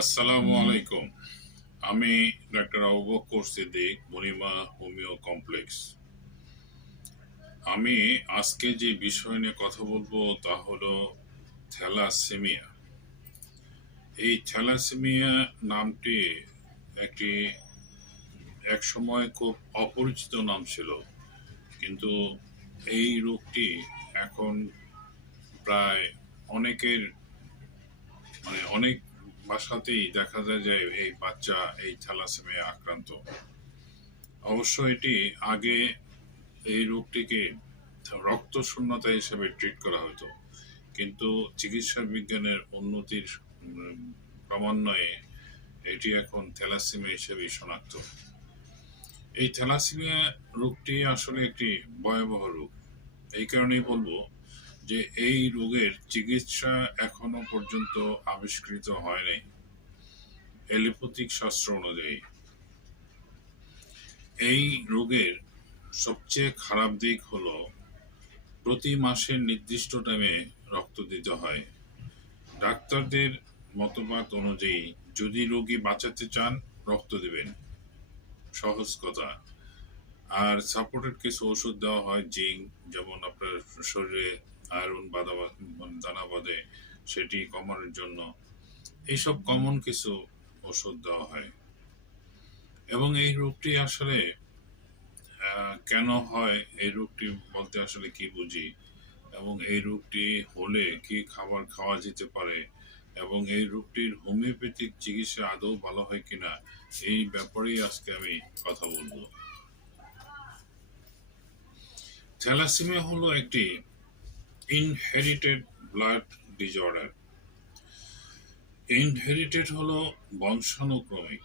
আসসালামু আলাইকুম। আমি doctor Abu Bakr Siddique, Monima homeo complex. আমি আজকে যে বিষয় নিয়ে কথা বলবো তা হলো থ্যালাসেমিয়া। এই থ্যালাসেমিয়া নামটি একটি এক সময় খুব অপরিচিত নাম ছিল, কিন্তু এই রোগটি এখন প্রায় অনেকের অনেক বাসাতেই দেখা যায় যে এই বাচ্চা এই থ্যালাসেমিয়া আক্রান্ত। অবশ্য এটি আগে এই রোগটিকে রক্ত শূন্যতা হিসেবে ট্রিট করা হতো, কিন্তু চিকিৎসা বিজ্ঞানের উন্নতির ক্রমান্বয়ে এটি এখন থ্যালাসেমিয়া হিসেবে শনাক্ত। এই থ্যালাসেমিয়া রোগটি আসলে একটি ভয়াবহ রোগ। এই কারণেই বলবো যে এই রোগের চিকিৎসা এখনো পর্যন্ত আবিষ্কৃত হয়নি এলোপ্যাথিক শাস্ত্র অনুযায়ী। এই রোগের সবচেয়ে খারাপ দিক হলো প্রতি মাসের নির্দিষ্ট টাইমে রক্ত দিতে হয়। ডাক্তারদের মতবাদ অনুযায়ী যদি রোগী বাঁচাতে চান রক্ত দিবেন, সহজ কথা। আর সাপোর্টেড কিছু ওষুধ দেওয়া হয়, জিঙ্ক, যেমন আপনার শরীরে আয়রন দানা বাঁধে সেটি কমানোর জন্য এইসব কমন কিছু ওষুধ দেওয়া হয়। এবং এই রোগটি আসলে কেন হয়, এই রোগটি বলতে আসলে কি বুঝি, এবং এই রোগটি হলে কি খাবার খাওয়া যেতে পারে, এবং এই রোগটির হোমিওপ্যাথিক চিকিৎসা আদৌ ভালো হয় কিনা, এই ব্যাপারেই আজকে আমি কথা বলবো। থ্যালাসেমিয়া হলো একটি ইনহেরিটেড ব্লাড ডিসঅর্ডার। ইনহেরিটেড হলো বংশানুক্রমিক।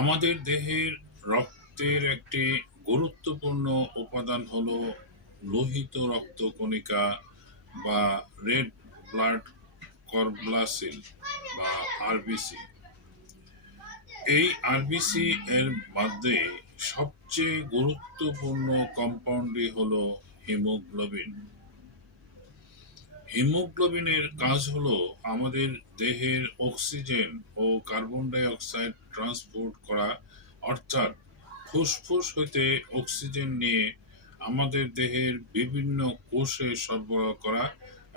আমাদের দেহের রক্তের একটি গুরুত্বপূর্ণ উপাদান হলো লোহিত রক্তকণিকা বা রেড ব্লাড কর্পূসেল বা আরবিসি। এই আরবিসি এর মধ্যে সবচেয়ে গুরুত্বপূর্ণ কম্পাউন্ডই হলো হিমোগ্লোবিন। হিমোগ্লোবিনের কাজ হলো আমাদের দেহের অক্সিজেন ও কার্বন ডাই অক্সাইড ট্রান্সপোর্ট করা, অর্থাৎ ফুসফুস হইতে অক্সিজেন নিয়ে আমাদের দেহের বিভিন্ন কোষে সরবরাহ করা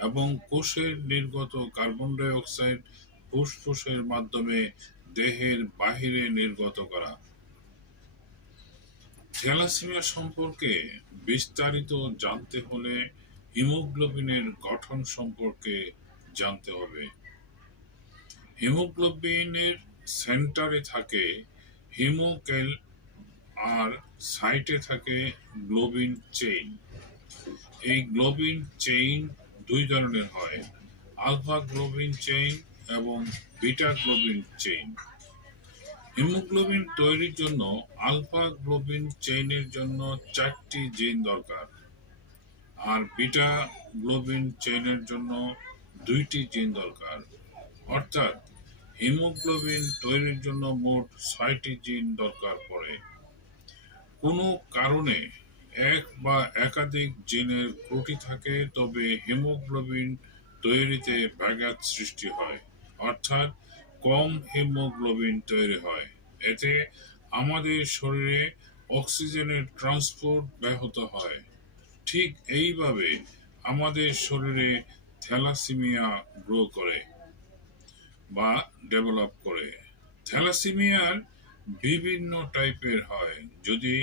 এবং কোষের নির্গত কার্বন ডাই অক্সাইড ফুসফুসের মাধ্যমে দেহের বাহিরে নির্গত করা। থ্যালাসেমিয়া সম্পর্কে বিস্তারিত জানতে হলে হিমোগ্লোবিনের গঠন সম্পর্কে জানতে হবে। হিমোগ্লোবিনের সেন্টারে থাকে হিমোকেল আর সাইটে থাকে গ্লোবিন চেইন। এই গ্লোবিন চেইন দুই ধরনের হয়, আলফা গ্লোবিন চেইন এবং বিটা গ্লোবিন চেইন। হিমোগ্লোবিন তৈরির জন্য আলফা গ্লোবিন চেইনের জন্য 4টি জিন দরকার, আর বিটা গ্লোবিন চেইনের জন্য 2টি জিন দরকার। অর্থাৎ হিমোগ্লোবিন তৈরির জন্য মোট 6টি জিন দরকার পড়ে। কোনো কারণে এক বা একাধিক জিনের ত্রুটি থাকে তবে হিমোগ্লোবিন তৈরিতে ব্যাঘাত সৃষ্টি হয়, অর্থাৎ কম হিমোগ্লোবিন তৈরি হয়। এতে আমাদের শরীরে অক্সিজেনের ট্রান্সপোর্ট ব্যাহত হয়। ঠিক এইভাবে আমাদের শরীরে থ্যালাসেমিয়া গ্রো করে বা ডেভেলপ করে। থ্যালাসেমিয়ার বিভিন্ন টাইপের হয়। যদি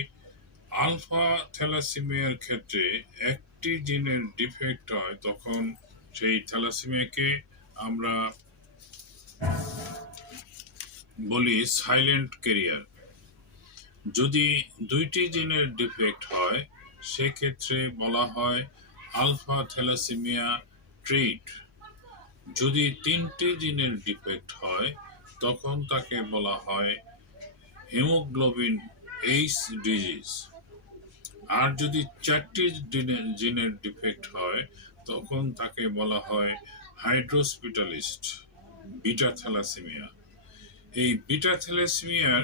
আলফা থ্যালাসেমিয়ার ক্ষেত্রে একটি জিনের ডিফেক্ট হয় তখন সেই থ্যালাসেমিয়াকে আমরা বলি সাইলেন্ট ক্যারিয়ার। যদি 2টি জিনের ডিফেক্ট হয় সেক্ষেত্রে বলা হয় আলফা থ্যালাসেমিয়া ট্রিট। যদি 3টি জিনের ডিফেক্ট হয় তখন তাকে বলা হয় হিমোগ্লোবিন এইচ ডিজিজ। আর যদি 4টি জিনের ডিফেক্ট হয় তখন তাকে বলা হয় হাইড্রোস্পিটালিস্ট বিটা থ্যালাসেমিয়া। এই বিটা থ্যালাসেমিয়ার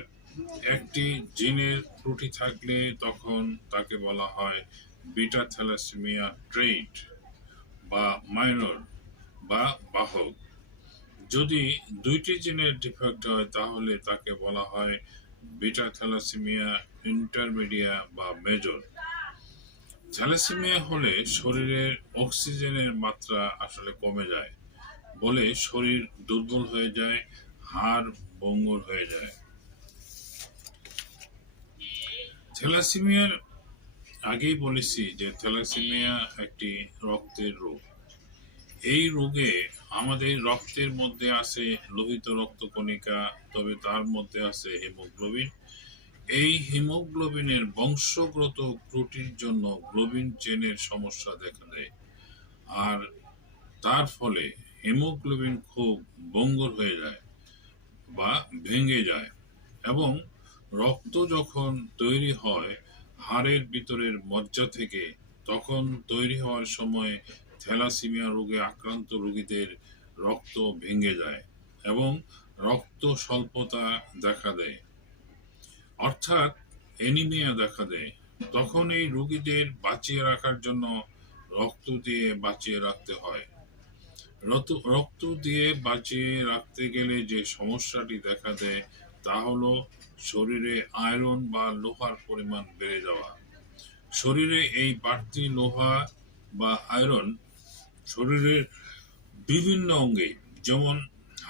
একটি জিনের ত্রুটি থাকলে তখন তাকে বলা হয় বিটা থ্যালাসেমিয়া ট্রেইট বা মাইনর বা বাহক। যদি দুইটি জিনের ডিফেক্ট হয় তাহলে তাকে বলা হয় বিটা থ্যালাসেমিয়া ইন্টারমিডিয়া বা মেজর। থ্যালাসেমিয়া হলে শরীরের অক্সিজেনের মাত্রা আসলে কমে যায় বলে শরীর দুর্বল হয়ে যায়, হাড় ভঙ্গুর হয়ে যায়। থ্যালাসেমিয়ার আগেই বলেছি যে থ্যালাসেমিয়া একটি রক্তের রোগ। এই রোগে আমাদের রক্তের মধ্যে আছে লোহিত রক্তকণিকা, তবে তার মধ্যে আছে হিমোগ্লোবিন। এই হিমোগ্লোবিনের বংশগত ত্রুটির জন্য গ্লোবিন চেনের সমস্যা দেখা দেয়, আর তার ফলে হিমোগ্লোবিন খুব ভঙ্গুর হয়ে যায় বা ভেঙে যায়, এবং রক্ত যখন তৈরি হয় হাড়ের ভিতরের মজ্জা থেকে, তখন তৈরি হওয়ার সময় থ্যালাসেমিয়া রোগে আক্রান্ত রোগীদের রক্ত ভেঙে যায় এবং রক্ত স্বল্পতা দেখা দেয়, অর্থাৎ অ্যানিমিয়া দেখা দেয়। তখন এই রোগীদের বাঁচিয়ে রাখার জন্য রক্ত দিয়ে বাঁচিয়ে রাখতে হয়। রক্ত দিয়ে বাঁচিয়ে রাখতে গেলে যে সমস্যাটি দেখা দেয় তা হলো শরীরে আয়রন বা লোহার পরিমাণ বেড়ে যাওয়া। শরীরে এই বাড়তি লোহা বা আয়রন শরীরের বিভিন্ন অঙ্গে, যেমন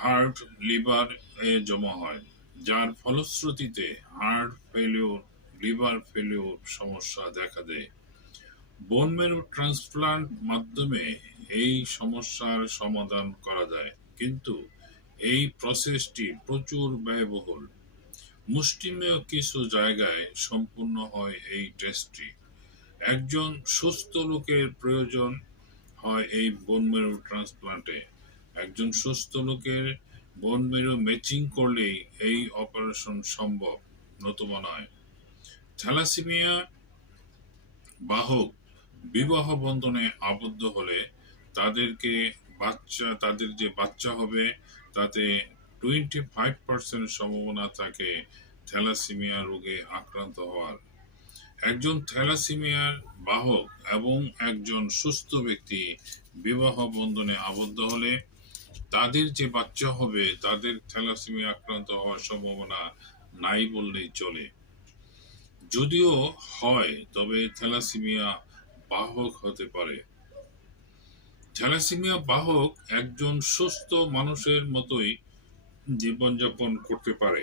হার্ট, লিভার এ জমা হয়, যার ফলশ্রুতিতে হার্ট ফেলিওর, লিভার ফেলিওর সমস্যা দেখা দেয়। বোন মেরু ট্রান্সপ্লান্ট মাধ্যমে এই সমস্যার সমাধান করা যায়, কিন্তু এই প্রসেসটি প্রচুর ব্যয়বহুল। মুষ্টিমেয় কিছু জায়গায় সম্পূর্ণ হয় এই টেস্টটি। একজন সুস্থ লোকের প্রয়োজন হয় এই বোন মেরু ট্রান্সপ্লান্টে। একজন সুস্থ লোকের বোন মেরু ম্যাচিং করলেই এই অপারেশন সম্ভব, নতুবা নয়। থ্যালাসেমিয়া বাহক বিবাহ বন্ধনে আবদ্ধ হলে তাদের যে বাচ্চা হবে তাতে 25% সম্ভাবনা থাকে থ্যালাসেমিয়া রোগে আক্রান্ত হওয়ার। একজন থ্যালাসেমিয়ার বাহক এবং একজন সুস্থ ব্যক্তি বিবাহ বন্ধনে আবদ্ধ হলে তাদের যে বাচ্চা হবে তাদের থ্যালাসেমিয়া আক্রান্ত হওয়ার সম্ভাবনা নাই বললেই চলে। যদিও হয়, তবে থ্যালাসেমিয়া বাহক হতে পারে। থ্যালাসেমিয়া বাহক একজন সুস্থ মানুষের মতোই জীবনযাপন করতে পারে,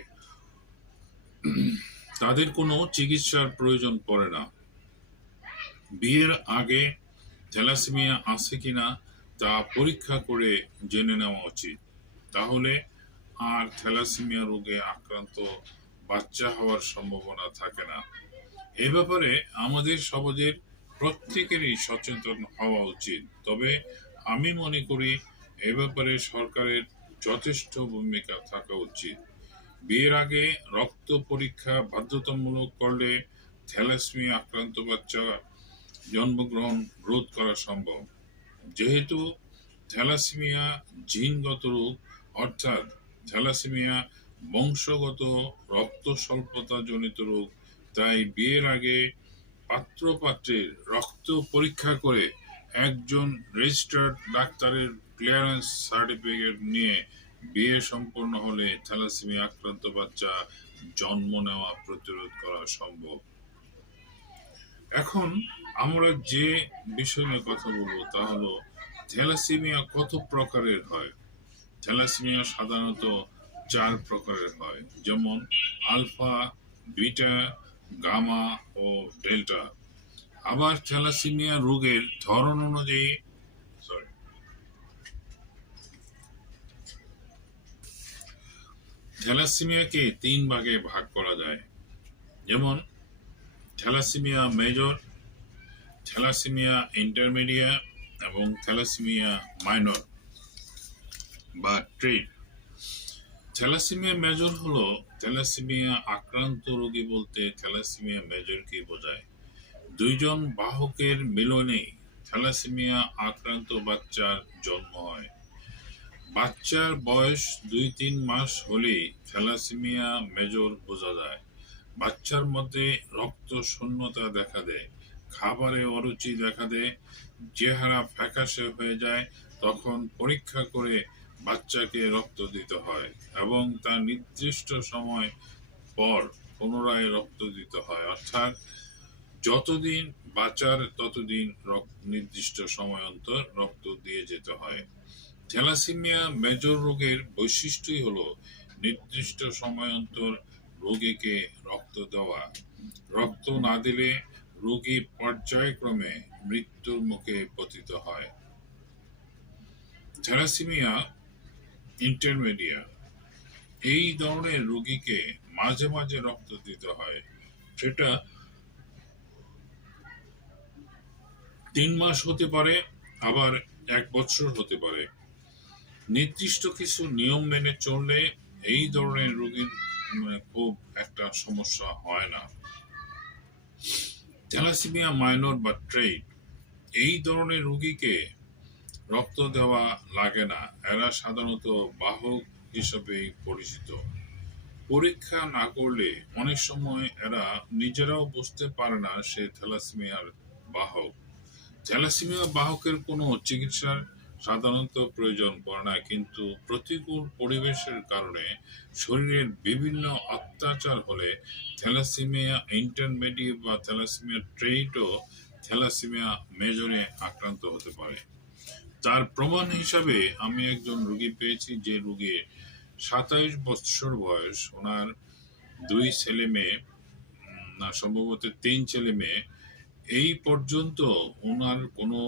তাদের কোনো চিকিৎসার প্রয়োজন পড়ে না। বিয়ের আগে থ্যালাসেমিয়া আছে কিনা তা পরীক্ষা করে জেনে নেওয়া উচিত, তাহলে আর থ্যালাসেমিয়া রোগে আক্রান্ত বাচ্চা হওয়ার সম্ভাবনা থাকে না। এ ব্যাপারে আমাদের সমাজের প্রত্যেকেরই সচেতন হওয়া উচিত। তবে আমি মনে করি এ ব্যাপারে সরকারের যথেষ্ট ভূমিকা থাকা উচিত। বিয়ের আগে রক্ত পরীক্ষা বাধ্যতামূলক করলে থ্যালাসেমিয়া আক্রান্ত বাচ্চা জন্মগ্রহণ রোধ করা সম্ভব। যেহেতু থ্যালাসেমিয়া জিনগত রোগ, অর্থাৎ থ্যালাসেমিয়া বংশগত রক্ত স্বল্পতা জনিত রোগ, তাই বিয়ের আগে পাত্র-পাত্রীর রক্ত পরীক্ষা করে একজন রেজিস্টার্ড ডাক্তারের ক্লিয়ারেন্স সার্টিফিকেট নিয়ে বিয়ে সম্পন্ন হলে থ্যালাসেমিয়া আক্রান্ত বাচ্চা জন্ম নেওয়া প্রতিরোধ করা সম্ভব। এখন আমরা যে বিষয় নিয়ে কথা বলবো তা হলো থ্যালাসেমিয়া কত প্রকারের হয়। থ্যালাসেমিয়া সাধারণত 4 প্রকারের হয়, যেমন আলফা, বিটা, গামা ও ডেল্টা। আবার থ্যালাসেমিয়া রোগের ধরন অনুযায়ী থ্যালাসেমিয়াকে 3 ভাগে ভাগ করা যায়, যেমন থ্যালাসেমিয়া মেজর, থ্যালাসেমিয়া ইন্টারমিডিয়া এবং থ্যালাসেমিয়া মাইনর বা ট্রেড। থ্যালাসেমিয়া মেজর হলো থ্যালাসেমিয়া আক্রান্ত রোগী বলতে থ্যালাসেমিয়া মেজরকে বোঝায়। দুইজন বাহকের মিলনেই থ্যালাসেমিয়া আক্রান্ত বাচ্চার জন্ম হয়। বাচ্চার বয়স 2-3 মাস হলেই থ্যালাসেমিয়া মেজর বোঝা যায়। বাচ্চার মধ্যে রক্ত শূন্যতা দেখা দেয়, খাবারে অরুচি দেখা দেয়, চেহারা ফ্যাকাশে হয়ে যায়। তখন পরীক্ষা করে বাচ্চাকে রক্ত দিতে হয় এবং তার নির্দিষ্ট সময় পর পুনরায় রক্ত দিতে হয়, অর্থাৎ যতদিন বাঁচার ততদিন নির্দিষ্ট সময় অন্তর রক্ত দিয়ে যেতে হয়। থ্যালাসেমিয়া মেজর রোগের বৈশিষ্ট্যই হলো নির্দিষ্ট সময় অন্তর রোগীকে রক্ত দেওয়া। রক্ত না দিলে রোগী পর্যায়ক্রমে মৃত্যুর মুখে পতিত হয়। থ্যালাসেমিয়া ইন্টারমিডিয়া, এই ধরনের রোগীকে মাঝে মাঝে রক্ত দিতে হয়, সেটা 3 মাস হতে পারে, আবার 1 বছর হতে পারে। নির্দিষ্ট কিছু নিয়ম মেনে চললে এই ধরনের রোগীর খুব একটা সমস্যা হয় না। থ্যালাসেমিয়া মাইনর বা ট্রেড, এই ধরনের রোগীকে রক্ত দেওয়া লাগে না, এরা সাধারণত বাহক হিসেবে পরিচিত। পরীক্ষা না করলে অনেক সময় এরা নিজেরাও বুঝতে পারে না সে থ্যালাসেমিয়ার বাহক। থ্যালাসেমিয়া বাহকের কোনো চিকিৎসার সাধারণত প্রয়োজন পড়ে না, কিন্তু প্রতিকূল পরিবেশের কারণে শরীরের বিভিন্ন অত্যাচার হলে থ্যালাসেমিয়া ইন্টারমিডিয়েট বা থ্যালাসেমিয়া ট্রেইটও থ্যালাসেমিয়া মেজরে আক্রান্ত হতে পারে। তার প্রমাণ হিসাবে আমি একজন রোগী পেয়েছি, যে রোগীর 27 বছর বয়স, ওনার 2 ছেলে মেয়ে, না সম্ভবত 3 ছেলে মেয়ে। এই পর্যন্ত ওনার কোনো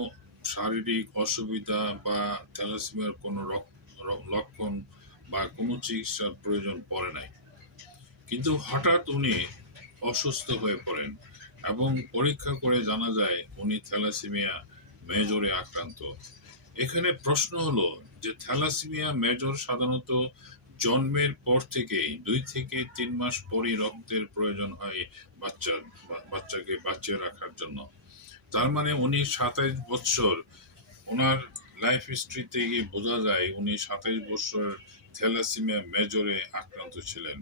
শারীরিক অসুবিধা বা থ্যালাসেমিয়ার কোনো লক্ষণ বা কোনো চিকিৎসার প্রয়োজন পড়ে নাই, কিন্তু হঠাৎ উনি অসুস্থ হয়ে পড়েন এবং পরীক্ষা করে জানা যায় উনি থ্যালাসেমিয়া মেজরে আক্রান্ত। এখানে প্রশ্ন হলো যে থ্যালাসেমিয়া মেজর সাধারণত জন্মের পর থেকেই 2 থেকে 3 মাস পরই রক্তের প্রয়োজন হয় বাচ্চাকে বাঁচিয়ে রাখার জন্য। তার মানে উনি 27 বছর, ওনার লাইফ হিস্ট্রি থেকে বোঝা যায় উনি 27 বছর থ্যালাসেমিয়া মেজরে আক্রান্ত ছিলেন।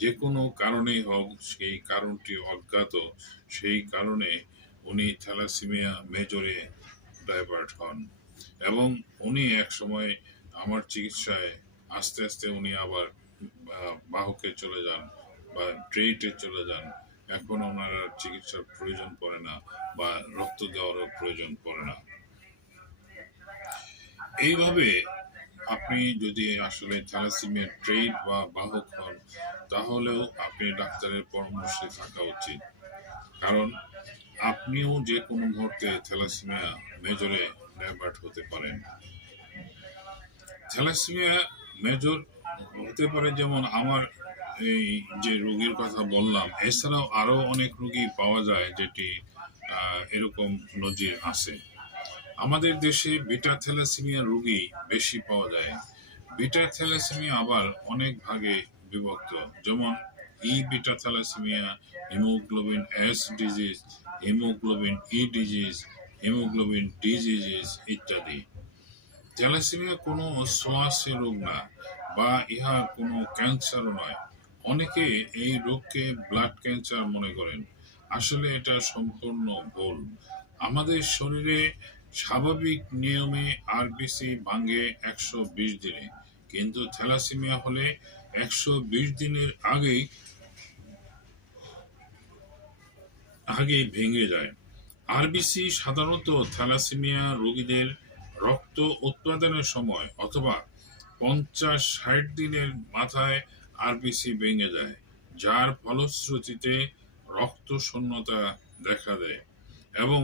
যে কোনো কারণেই হোক, সেই কারণটি অজ্ঞাত, সেই কারণে উনি থ্যালাসেমিয়া মেজরে ডাইভার্ট হন এবং উনি এক সময় আমার চিকিৎসায় আস্তে আস্তে উনি আবার বাহকে চলে যান বা ট্রেটে চলে যান। এখন ওনার আর চিকিৎসার প্রয়োজন পড়ে না বা রক্ত দেওয়ারও প্রয়োজন পড়ে না। এইভাবে আপনি যদি আসলে থ্যালাসেমিয়া ট্রেট বা বাহক হন, তাহলেও আপনি ডাক্তারের পরামর্শে থাকা উচিত, কারণ আপনিও যে কোনো মুহূর্তে থ্যালাসেমিয়া মেজরে ডাইভার্ট হতে পারেন। থ্যালাসেমিয়া মেজর হতে পারে যেমন আমার এই যে রোগীর কথা বললাম, এছাড়াও আরো অনেক রোগী পাওয়া যায় যেটি এরকম নজির আছে। আমাদের দেশে বিটা থ্যালাসেমিয়া রোগী বেশি পাওয়া যায়। বিটা থ্যালাসেমিয়া আবার অনেক ভাগে বিভক্ত, যেমন E beta thalassaemia, haemoglobin S disease, haemoglobin E disease, haemoglobin D disease ইত্যাদি। থ্যালাসেমিয়া কোনো সোয়াসে রোগ না বা ইহা কোনো ক্যান্সারও নয়। অনেকে এই রোগকে ব্লাড ক্যান্সার মনে করেন, আসলে এটা সম্পূর্ণ ভুল। আমাদের শরীরে স্বাভাবিক নিয়মে আরবিসি ভাঙে 120 দিনে, কিন্তু থ্যালাসেমিয়া হলে 120 দিনের আগেই ভেঙে যায়। আরবিসি সাধারণত থ্যালাসেমিয়া রোগীদের রক্ত উৎপাদনের সময় অথবা 50-60 দিনের মাথায় আরবিসি ভেঙে যায়, যার ফলশ্রুতিতে রক্ত শূন্যতা দেখা দেয় এবং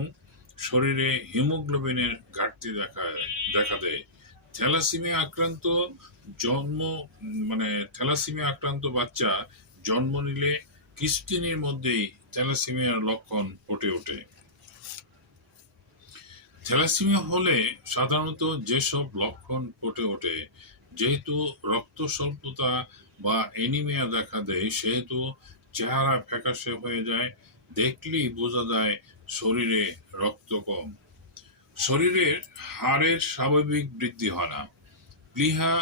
শরীরে হিমোগ্লোবিনের ঘাটতি দেখা দেয়। থ্যালাসেমিয়া আক্রান্ত থ্যালাসেমিয়া আক্রান্ত বাচ্চা জন্ম নিলে কিছুদিনের মধ্যেই থ্যালাসেমিয়ার লক্ষণ ফুটে ওঠে। থ্যালাসেমিয়া হলে সাধারণত যেসব লক্ষণ ফুটে ওঠে, যেহেতু রক্ত স্বল্পতা বা অ্যানিমিয়া দেখা দেয়, সেহেতু চেহারা ফ্যাকাশে হয়ে যায়, দেখলেই বোঝা যায় শরীরে রক্ত কম। শরীরের হাড়ের স্বাভাবিক বৃদ্ধি হয় না, প্লীহা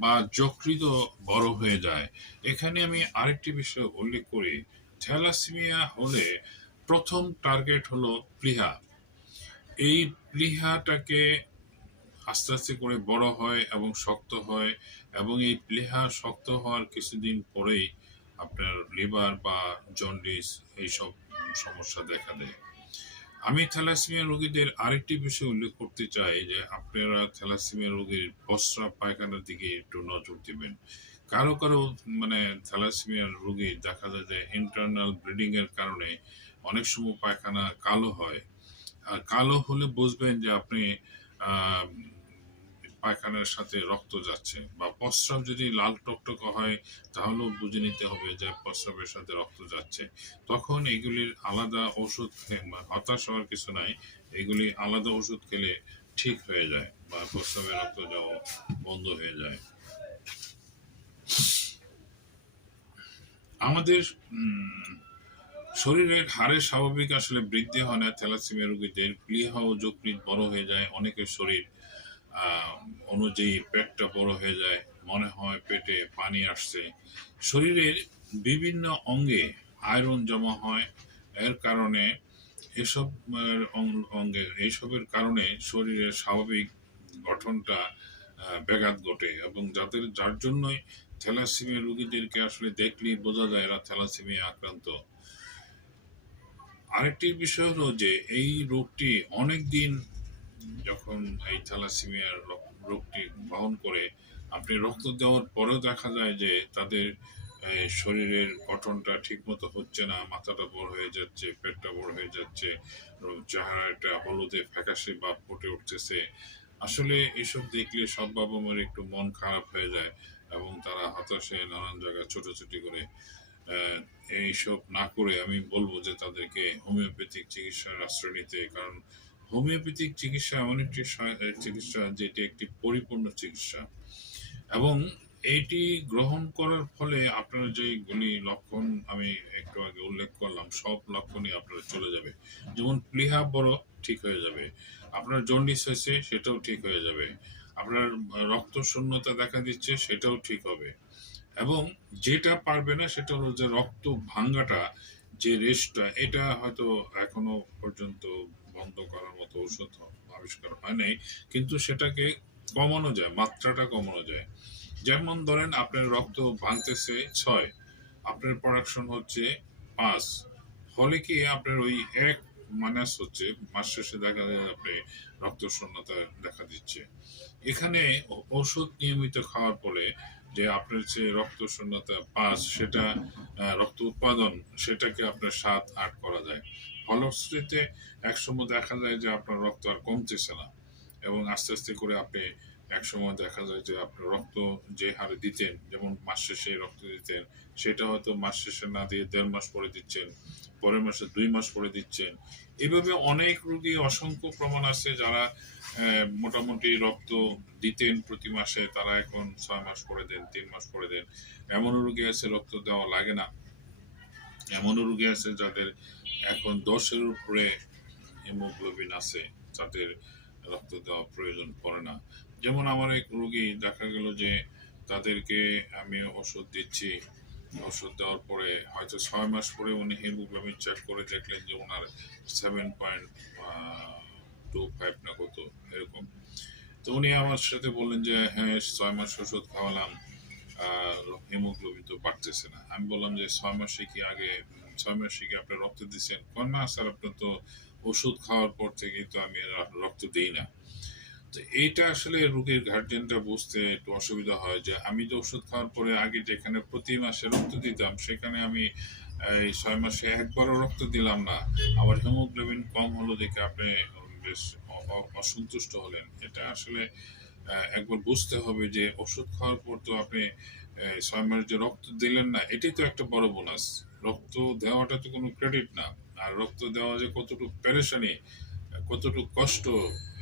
বা যকৃত বড় হয়ে যায়। এখানে আমি আরেকটি বিষয় উল্লেখ করি, থ্যালাসেমিয়া হলে প্রথম টার্গেট হলো প্লীহা। এই প্লীহাটাকে আস্তে আস্তে করে বড় হয় এবং শক্ত হয়, এবং এই প্লীহা শক্ত হওয়ার কিছুদিন পরেই আপনার লিভার বা জন্ডিস এইসব সমস্যা দেখা দেয়। আমি থ্যালাসেমিয়া রোগীদের আরেকটি বিষয় উল্লেখ করতে চাই যে আপনারা থ্যালাসেমিয়া রোগীর প্রস্রাব পায়খানার দিকে একটু নজর দিবেন। কারো কারো মানে থ্যালাসেমিয়া রোগী দেখা যায় যে ইন্টারনাল ব্লিডিং এর কারণে অনেক সময় পায়খানা কালো হয়। আর কালো হলে বুঝবেন যে আপনি আহ, পায়খানার সাথে রক্ত যাচ্ছে, বা প্রস্রাব যদি লাল টকটকে হয় তাহলেও বুঝে নিতে হবে যে প্রস্রাবের সাথে রক্ত যাচ্ছে। তখন এগুলির আলাদা ওষুধ হতাশ হওয়ার কিছু নাই, এগুলি আলাদা ওষুধ খেলে ঠিক হয়ে যায় বা প্রস্রাবে রক্ত যাওয়া বন্ধ হয়ে যায়। আমাদের শরীরের হাড়ের স্বাভাবিক আসলে বৃদ্ধি হয় না থ্যালাসেমিয়া রোগীদের। প্লীহা ও যকৃৎ বড় হয়ে যায়, অনেকের শরীর অনুযায়ী পেটটা বড় হয়ে যায়, মনে হয় পেটে পানি আসছে। শরীরের বিভিন্ন অঙ্গে আয়রন জমা হয়, এর কারণে এসব অঙ্গে এইসবের কারণে শরীরের স্বাভাবিক গঠনটা ব্যাঘাত ঘটে, এবং যার জন্যই থ্যালাসেমিয়া রোগীদেরকে আসলে দেখলেই বোঝা যায় এরা থ্যালাসেমিয়া আক্রান্ত। আরেকটি বিষয় হলো যে এই রোগটি অনেক দিন যখন এই থ্যালাসেমিয়ার রোগটি বহন করে, আপনি রক্ত দেওয়ার পরেও দেখা যায় যে তাদের শরীরের গঠনটা ঠিকমতো হচ্ছে না, মাথাটা বড় হয়ে যাচ্ছে, পেটটা বড় হয়ে যাচ্ছে, চেহারাটা হলুদে ফ্যাকাশে ভাব ফুটে উঠতেছে। আসলে এসব দেখলে সব বাবা মার একটু মন খারাপ হয়ে যায়, এবং তারা হতাশে নানান জায়গায় ছোটাছুটি করে। আহ, এইসব না করে আমি বলবো যে তাদেরকে হোমিওপ্যাথিক চিকিৎসার আশ্রয় নিতে, কারণ হোমিওপ্যাথিক চিকিৎসা এমন একটি চিকিৎসা যেটি একটি পরিপূর্ণ চিকিৎসা, এবং এইটি গ্রহণ করার ফলে আপনার যেগুলি লক্ষণ আমি একটু আগে উল্লেখ করলাম সব লক্ষণই আপনার চলে যাবে। যেমন প্লীহা বড় ঠিক হয়ে যাবে, আপনার জন্ডিস হয়েছে সেটাও ঠিক হয়ে যাবে, আপনার রক্ত শূন্যতা দেখা দিচ্ছে সেটাও ঠিক হবে। এবং যেটা পারবে না সেটা হলো যে রক্ত ভাঙ্গাটা, যে রেস্টটা, এটা হয়তো এখনো পর্যন্ত বন্ধ করার মতো ঔষধ আবিষ্কার হয় নাই, কিন্তু সেটাকে কমানো যায়, মাত্রাটা কমানো যায়। যেমন ধরেন আপনার রক্ত ভাঙতেছে 6, আপনার প্রোডাকশন হচ্ছে 5, ফলে কি আপনার ওই 1 মাইনাস হচ্ছে, মাস শেষে দেখা যায় আপনি রক্ত শূন্যতা দেখা দিচ্ছে। এখানে ওষুধ নিয়মিত খাওয়ার ফলে যে আপনার যে রক্ত শূন্যতা 5, সেটা রক্ত উৎপাদন সেটাকে আপনার 7-8 করা যায়। ফলশ্রুতিতে একসময় দেখা যায় যে আপনার রক্ত আর কমতেছে না, এবং আস্তে আস্তে করে আপনি একসময় দেখা যায় যে আপনার রক্ত যে হারে দিতেন, যেমন মাস শেষে রক্ত দিতেন, সেটা হয়তো মাস শেষে না দিয়ে 1.5 মাস পরে দিচ্ছেন, পরের মাসে 2 মাস পরে দিচ্ছেন। এভাবে অনেক রোগী, অসংখ্য প্রমাণ আছে যারা মোটামুটি রক্ত দিতেন প্রতি মাসে, তারা এখন 6 মাস পরে দেন, 3 মাস পরে দেন। এমনও রোগী আছে রক্ত দেওয়া লাগে না, এমনও রোগী আছে যাদের এখন 10-এর উপরে হিমোগ্লোবিন আছে, তাদের রক্ত দেওয়া প্রয়োজন পড়ে না। যেমন আমার এক রোগী দেখা গেল যে তাদেরকে আমি ওষুধ দিচ্ছি, ওষুধ দেওয়ার পরে হয়তো 6 মাস পরে উনি হিমোগ্লোবিন চেক করে দেখলেন যে ওনার 7.25 না কত এরকম। তো উনি আমার সাথে বললেন যে হ্যাঁ 6 মাস ওষুধ খাওয়ালাম, হিমোগ্লোবিন তো বাড়তেছে না। আমি বললাম যে 6 মাসে কি আগে 6 মাসে কি আপনার রক্ত দিচ্ছেন? না স্যার, আপনার তো ওষুধ খাওয়ার পর থেকে তো আমি রক্ত দিই না। তো এইটা আসলে রোগীর গার্জিয়ানরা বুঝতে একটু অসুবিধা হয় যে আমি যে ওষুধ খাওয়ার পরে আগে যেখানে প্রতি মাসে রক্ত দিতাম, সেখানে আমি এই 6 মাসে একবারও রক্ত দিলাম না, আমার হিমোগ্লোবিন কম হলো দেখে আপনি বেশ অসন্তুষ্ট হলেন। এটা আসলে একবার বুঝতে হবে যে ওষুধ খাওয়ার পর তো আপনি 6 মাস যে রক্ত দিলেন না, এটাই তো একটা বড় বোনাস। রক্ত দেওয়াটা তো কোনো ক্রেডিট না। আর রক্ত দেওয়া যে কতটুকু পেরেশানি, কতটুকু কষ্ট,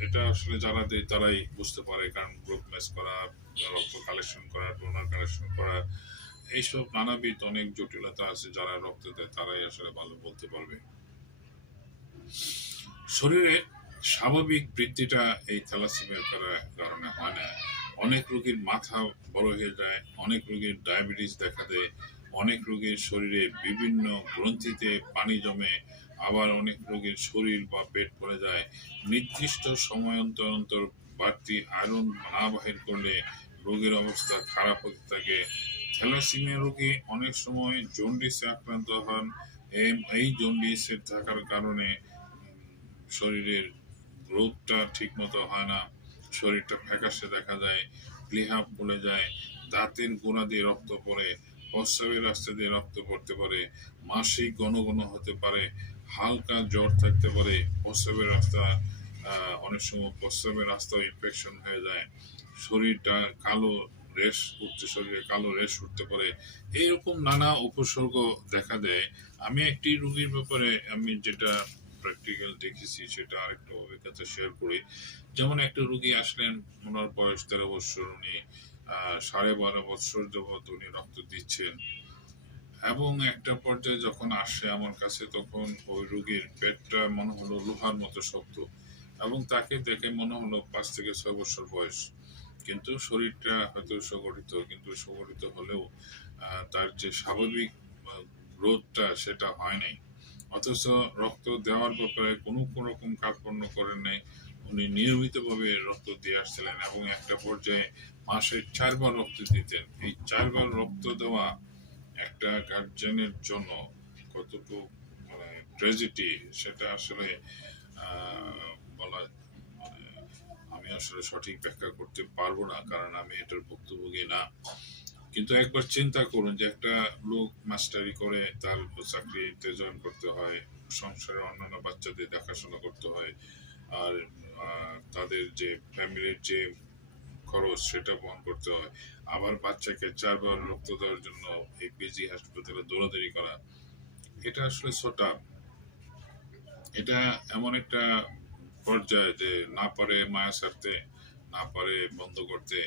এটা আসলে যারা দেয় তারাই বুঝতে পারে। কারণ গ্রুপ ম্যাচ করা, রক্ত কালেকশন করা, ডোনার কালেকশন করা, এইসব নানাবিধ অনেক জটিলতা আছে, যারা রক্ত দেয় তারাই আসলে ভালো বলতে পারবে। শরীরে স্বাভাবিক বৃদ্ধিটা এই থ্যালাসেমিয়ার কারণে হয় না। অনেক রোগীর মাথা বড় হয়ে যায়, অনেক রোগীর ডায়াবেটিস দেখা দেয়, অনেক রোগীর শরীরে বিভিন্ন গ্রন্থিতে পানি জমে, আবার অনেক রোগীর শরীর বা পেট পড়ে যায়। নির্দিষ্ট সময় অন্তর অন্তর বাড়তি আয়রন না বাহির করলে রোগীর অবস্থা খারাপ হতে থাকে। থ্যালাসেমিয়া রোগী অনেক সময় জন্ডিসে আক্রান্ত হন। এই জন্ডিসের থাকার কারণে শরীরের গ্রোথটা ঠিক মতো হয় না, শরীরটা ফ্যাকাশে দেখা যায়, প্লীহা ফুলে যায়, দাঁতের গোড়া দিয়ে রক্ত পড়ে, প্রস্রাবের রাস্তা দিয়ে রক্ত পড়তে পারে, মাসিক ঘন ঘন হতে পারে, হালকা জ্বর থাকতে পারে, প্রস্রাবের রাস্তা অনেক সময় প্রস্রাবের রাস্তাও ইনফেকশন হয়ে যায়, শরীরটা কালো রেশ উঠতে, শরীরে কালো রেশ উঠতে পারে। এইরকম নানা উপসর্গ দেখা দেয়। আমি একটি রোগীর ব্যাপারে আমি যেটা প্র্যাকটিক্যাল দেখেছি সেটা আরেকটু অভিজ্ঞতা শেয়ার করি। যেমন একটা রুগী আসলেন, ওনার বয়স 13 বছর, উনি 12.5 বছর যাবৎ উনি রক্ত দিচ্ছেন, এবং একটা পর্যায়ে যখন আসে আমার কাছে তখন ওই রুগীর পেটটা মনে হলো লোহার মতো শক্ত, এবং তাকে দেখে মনে হলো 5 থেকে 6 বছর বয়স, কিন্তু শরীরটা হয়তো সংগঠিত, কিন্তু সংগঠিত হলেও তার যে স্বাভাবিক গ্রোথটা সেটা হয় নাই। অথচ রক্ত দেওয়ার ব্যাপারে কোনো রকম কার্পণ্য করেন নাই, উনি নিয়মিতভাবে রক্ত দিয়ে আসছিলেন এবং একটা পর্যায়ে মাসে 4 বার রক্ত দিতেন। এই 4 বার রক্ত দেওয়া একটা গার্জেনের জন্য কতটুকু মানে ট্র্যাজেডি, সেটা আসলে বলা মানে আমি আসলে সঠিক ব্যাখ্যা করতে পারবো না, কারণ আমি এটার ভুক্তভোগী না। কিন্তু একবার চিন্তা করুন যে একটা লোক মাস্টারি করে তার চাকরিতে জয়েন করতে হয়, সংসারে অন্যান্য বাচ্চাদের দেখাশোনা করতে হয়, আর তাদের যে ফ্যামিলির যে খরচ সেটা বহন করতে হয়, আবার বাচ্চাকে 4 বার রক্ত দেওয়ার জন্য এই পিজি হাসপাতালে দৌড়াদৌড়ি করা, এটা আসলে ছোটা। এটা এমন একটা পর্যায়ে যে না পারে মায়া ছাড়তে, না পারে বন্ধ করতে,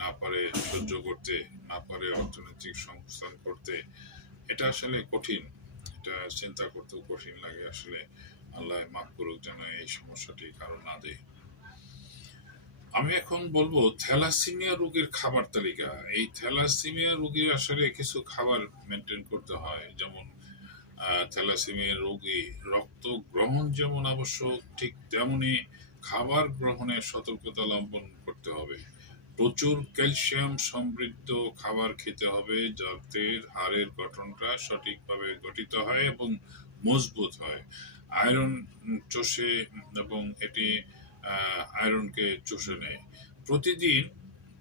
না পারে সহ্য করতে, না পারে অর্থনৈতিক সংস্থান করতে। এটা আসলে কঠিন, এটা চিন্তা করতেও কঠিন লাগে আসলে। আল্লাহ মাফ করুক যেন এই সমস্যাটি কারো না দেয়। আমি এখন বলবো থ্যালাসেমিয়া রোগীর খাবার তালিকা। এই থ্যালাসেমিয়া রোগীর আসলে কিছু খাবার মেনটেন করতে হয়, যেমন থ্যালাসেমিয়া রোগী রক্ত গ্রহণ যেমন আবশ্যক, ঠিক তেমনি খাবার গ্রহণের সতর্কতা অবলম্বন করতে হবে। প্রচুর ক্যালসিয়াম সমৃদ্ধ খাবার খেতে হবে যাতে হাড়ের গঠনটা সঠিকভাবে গঠিত হয় এবং মজবুত হয়। আয়রন চষে এবং এটি আয়রনকে চষে নেয়। প্রতিদিন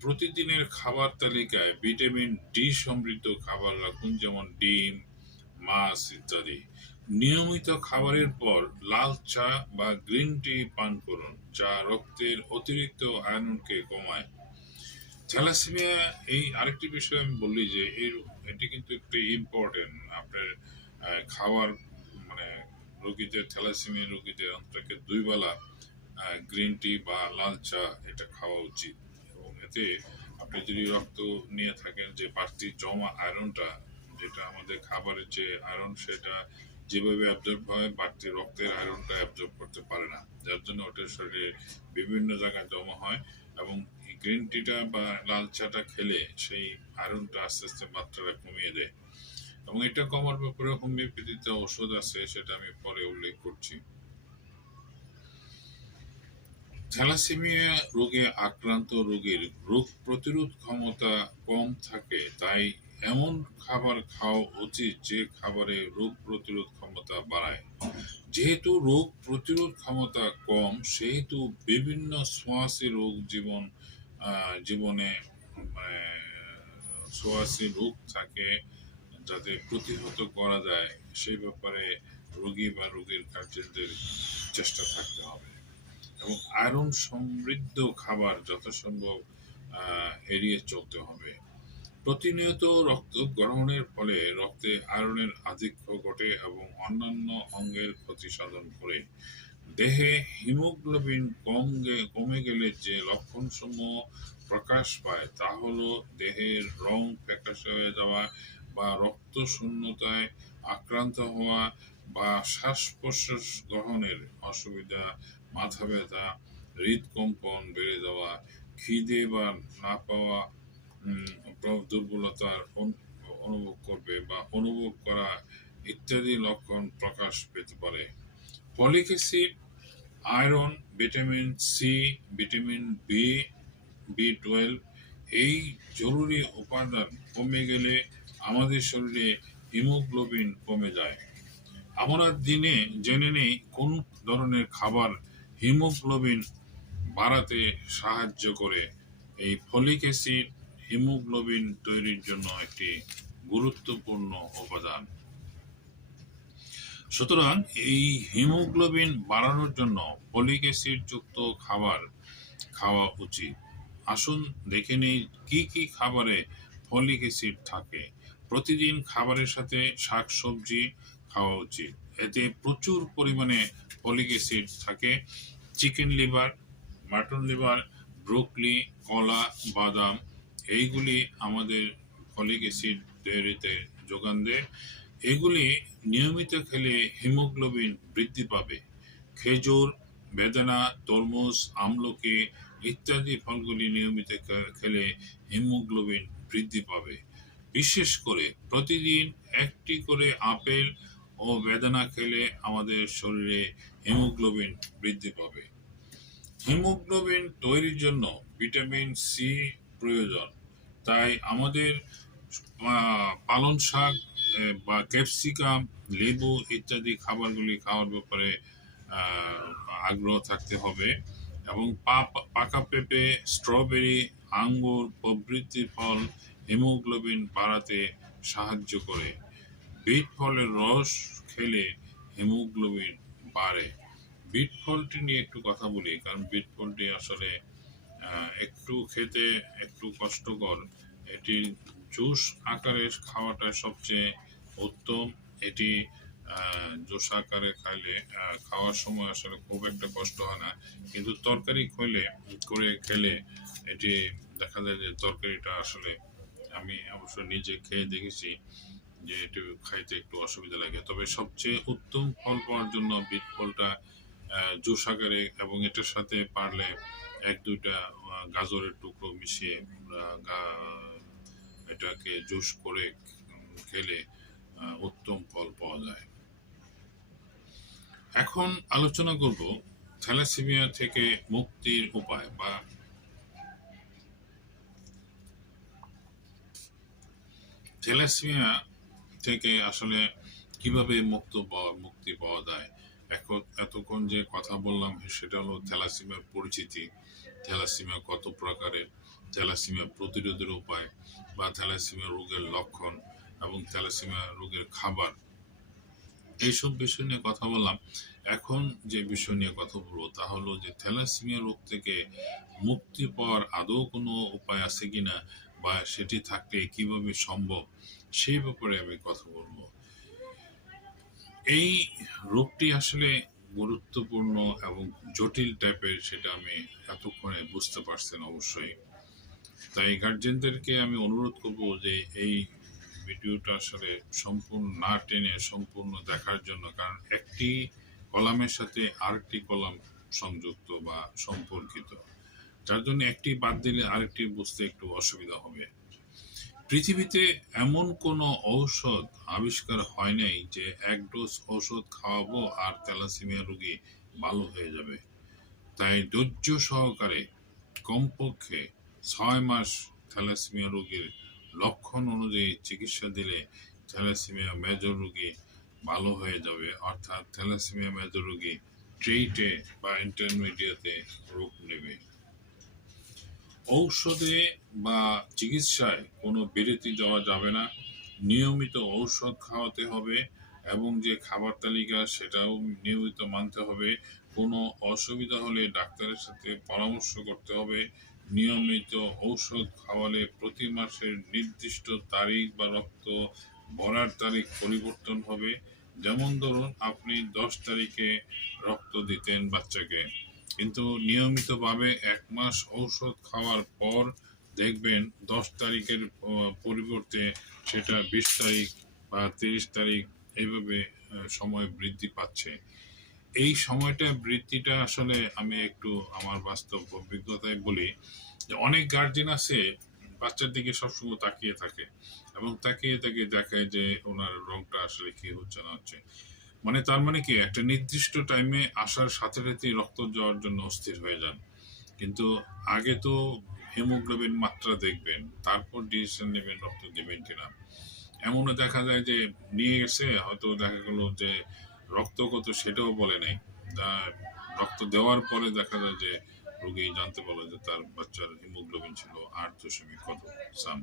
প্রতিদিনের খাবার তালিকায় ভিটামিন ডি সমৃদ্ধ খাবার রাখুন, যেমন ডিম, মাছ ইত্যাদি। নিয়মিত খাবারের পর লাল চা বা গ্রিন টি পান করুন, যা রক্তের অতিরিক্ত আয়রনকে কমায়। থ্যালাসেমিয়া এই আরেকটি বিষয় আমি বললি যে এটি কিন্তু একটি ইম্পর্টেন্ট আপনার খাওয়ার, মানে রোগীদের, থ্যালাসেমিয়া রোগীদের অন্তত 2 বেলা গ্রিন টি বা লাল চা এটা খাওয়া উচিত। এবং এতে আপনি যদি রক্ত নিয়ে থাকেন, যে বাড়তি জমা আয়রনটা, যেটা আমাদের খাবারের যে আয়রন সেটা যেভাবে অ্যাবজর্ব হয়, বাড়তি রক্তের আয়রনটা অ্যাবজর্ব করতে পারে না, যার জন্য ওটা শরীরে বিভিন্ন জায়গায় জমা হয়, এবং গ্রিন টিটা বা লাল চাটা খেলে সেই আয়রনটা আস্তে আস্তে মাত্রাটা কমিয়ে দেয়। এবং এটা কমার ব্যাপারে হোমিওপ্যাথিতে ওষুধ আছে, সেটা আমি পরে উল্লেখ করছি। থ্যালাসেমিয়া রোগে আক্রান্ত রোগীর রোগ প্রতিরোধ ক্ষমতা কম থাকে, তাই এমন খাবার খাওয়া উচিত যে খাবারে রোগ প্রতিরোধ ক্ষমতা বাড়ায়। যেহেতু রোগ প্রতিরোধ ক্ষমতা কম, সেহেতু বিভিন্ন ছোঁয়াচে রোগ জীবনে মানে ছোঁয়াচে রোগ থাকে, যাতে প্রতিহত করা যায় সেই ব্যাপারে রোগী বা রোগীর গার্জেনদের চেষ্টা থাকতে হবে। এবং আয়রন সমৃদ্ধ খাবার যথাসম্ভব এড়িয়ে চলতে হবে। প্রতিনিয়ত রক্ত গ্রহণের ফলে রক্তে আয়রনের আধিক্য ঘটে এবং অন্যান্য অঙ্গের ক্ষতি সাধন করে। দেহে হিমোগ্লোবিন কমে গেলে যে লক্ষণসমূহ প্রকাশ পায় তা হলো দেহের রং ফ্যাকাশে হয়ে যাওয়া, বা রক্ত শূন্যতায় আক্রান্ত হওয়া, বা শ্বাস প্রশ্বাস গ্রহণের অসুবিধা, মাথা ব্যথা, হৃদকম্পন বেড়ে যাওয়া, খিদে বা না পাওয়া, দুর্বলতার অনুভব করবে বা অনুভব করা ইত্যাদি লক্ষণ প্রকাশ পেতে পারে। Folic acid iron, vitamin C, vitamin B 12, এই জরুরি উপাদান কমে গেলে আমাদের শরীরে হিমোগ্লোবিন কমে যায়। আমরা দিনে জেনে নেই কোন ধরনের খাবার হিমোগ্লোবিন বাড়াতে সাহায্য করে। এই ফলিক অ্যাসিড হিমোগ্লোবিন তৈরির জন্য একটি গুরুত্বপূর্ণ উপাদান। সুতরাং এই হিমোগ্লোবিন বাড়ানোর জন্য ফলিক অ্যাসিড যুক্ত খাবার খাওয়া উচিত। আসুন দেখে নিই কি কি খাবারে ফলিক অ্যাসিড থাকে। প্রতিদিন খাবারের সাথে শাকসবজি খাওয়া উচিত, এতে প্রচুর পরিমাণে ফলিক অ্যাসিড থাকে। Chicken liver, mutton liver, broccoli, কলা, বাদাম, এইগুলি আমাদের ফলিক অ্যাসিড তৈরিতে যোগান দেয়। এগুলি নিয়মিত খেলে হিমোগ্লোবিন বৃদ্ধি পাবে। খেজুর, বেদানা, তরমুজ, আমলকি ইত্যাদি ফলগুলি নিয়মিত খেলে হিমোগ্লোবিন বৃদ্ধি পাবে। বিশেষ করে প্রতিদিন একটি করে আপেল ও বেদানা খেলে আমাদের শরীরে হিমোগ্লোবিন বৃদ্ধি পাবে। হিমোগ্লোবিন তৈরির জন্য ভিটামিন সি প্রয়োজন, তাই আমাদের পালং শাক বা ক্যাপসিকাম, লেবু ইত্যাদি খাবারগুলি খাওয়ার ব্যাপারে আগ্রহ থাকতে হবে। এবং পাকা পেঁপে, স্ট্রবেরি, আঙ্গুর প্রভৃতি ফল হিমোগ্লোবিন বাড়াতে সাহায্য করে। বিট ফলের রস খেলে হিমোগ্লোবিন বাড়ে। বিট ফলটি নিয়ে একটু কথা বলি, কারণ বিট ফলটি আসলে একটু খেতে একটু কষ্টকর। এটি জুস আকারে খাওয়াটা সবচেয়ে উত্তম। এটি জুস আকারে খাওয়ার সময় আসলে খুব একটা কষ্ট হয় না, কিন্তু তরকারি করে খেলে এটি দেখা যায় যে তরকারিটা আসলে, আমি অবশ্য নিজে খেয়ে দেখেছি যে একটু খাইতে একটু অসুবিধা লাগে। তবে সবচেয়ে উত্তম ফল পাওয়ার জন্য বিট ফলটা জুস আকারে, এবং এটার সাথে পারলে এক দুইটা গাজরের টুকরো মিশিয়ে এটাকে জুস করে খেলে উত্তম ফল পাওয়া যায়। এখন আলোচনা করব থ্যালাসেমিয়া থেকে মুক্তির উপায় বা থ্যালাসেমিয়া থেকে আসলে কিভাবে মুক্তি পাওয়া যায়। এতক্ষণ যে কথা বললাম সেটা হলো থ্যালাসেমিয়ার পরিচিতি, থ্যালাসেমিয়া কত প্রকারের, থ্যালাসেমিয়া প্রতিরোধের উপায় বা থ্যালাসেমিয়া রোগের লক্ষণ এবং থ্যালাসেমিয়া রোগের খাবার, এইসব বিষয় নিয়ে কথা বললাম। এখন যে বিষয় নিয়ে কথা বলবো তা হলো যে থ্যালাসেমিয়া রোগ থেকে মুক্তি পাওয়ার আদৌ কোনো উপায় আছে কিনা, বা সেটি থাকলে কিভাবে সম্ভব, সেই ব্যাপারে আমি কথা বলবো। এই রোগটি আসলে গুরুত্বপূর্ণ এবং জটিল টাইপের, সেটা আমি এতক্ষণে বুঝতে পারছেন অবশ্যই। তাই গার্জেনদেরকে আমি অনুরোধ করব যে এই ভিডিওটা আসলে সম্পূর্ণ না টেনে সম্পূর্ণ দেখার জন্য, কারণ একটি কলামের সাথে আরেকটি কলাম সংযুক্ত বা সম্পর্কিত, যার জন্য একটি বাদ দিলে আরেকটি বুঝতে একটু অসুবিধা হবে। পৃথিবীতে এমন কোনো ঔষধ আবিষ্কার হয় নাই যে এক ডোজ ঔষধ খাওয়াবো আর থ্যালাসেমিয়া রোগী ভালো হয়ে যাবে। তাই ধৈর্য সহকারে কমপক্ষে 6 মাস থ্যালাসেমিয়া রোগীর লক্ষণ অনুযায়ী চিকিৎসা দিলে থ্যালাসেমিয়া মেজর রোগী ভালো হয়ে যাবে। অর্থাৎ থ্যালাসেমিয়া মেজর রোগী ট্রিটে বা ইন্টারমিডিয়েটে রোগ নেবে। ঔষধে বা চিকিৎসায় কোনো বিরতি দেওয়া যাবে না। নিয়মিত ঔষধ খাওয়াতে হবে এবং যে খাবার তালিকা সেটাও নিয়মিত মানতে হবে। কোনো অসুবিধা হলে ডাক্তারের সাথে পরামর্শ করতে হবে। নিয়মিত ঔষধ খাওয়ালে প্রতি মাসের নির্দিষ্ট তারিখ বা রক্ত ভরার তারিখ পরিবর্তন হবে। যেমন ধরুন আপনি 10 তারিখে রক্ত দিতেন বাচ্চাকে, কিন্তু নিয়মিতভাবে 1 মাস ঔষধ খাওয়ার পর দেখবেন 10 তারিখের পরিবর্তে সেটা 20 তারিখ বা 30 তারিখ এইভাবে সময় বৃদ্ধি পাচ্ছে। এই বৃদ্ধিটা আসলে আমি একটু আমার বাস্তব অভিজ্ঞতায় বলি যে অনেক গার্জেন আছে বাচ্চার দিকে সবসময় তাকিয়ে থাকে এবং তাকিয়ে তাকিয়ে দেখায় যে ওনার রংটা আসলে কি হচ্ছে না হচ্ছে। মানে তার মানে কি একটা নির্দিষ্ট টাইমে আসার সাথে সাথেই রক্ত যাওয়ার জন্য অস্থির হয়ে যান। কিন্তু আগে তো হিমোগ্লোবিন মাত্রা দেখবেন, তারপর ডিসিশন নেবেন রক্ত দেবেন কিনা। এমনও দেখা যায় যে নিয়ে গেছে, হয়তো দেখা গেল যে রক্ত কত সেটাও বলে নাই। তা রক্ত দেওয়ার পরে দেখা যায় যে রোগী জানতে পারলো যে তার বাচ্চার হিমোগ্লোবিন ছিল 8 কত সাম।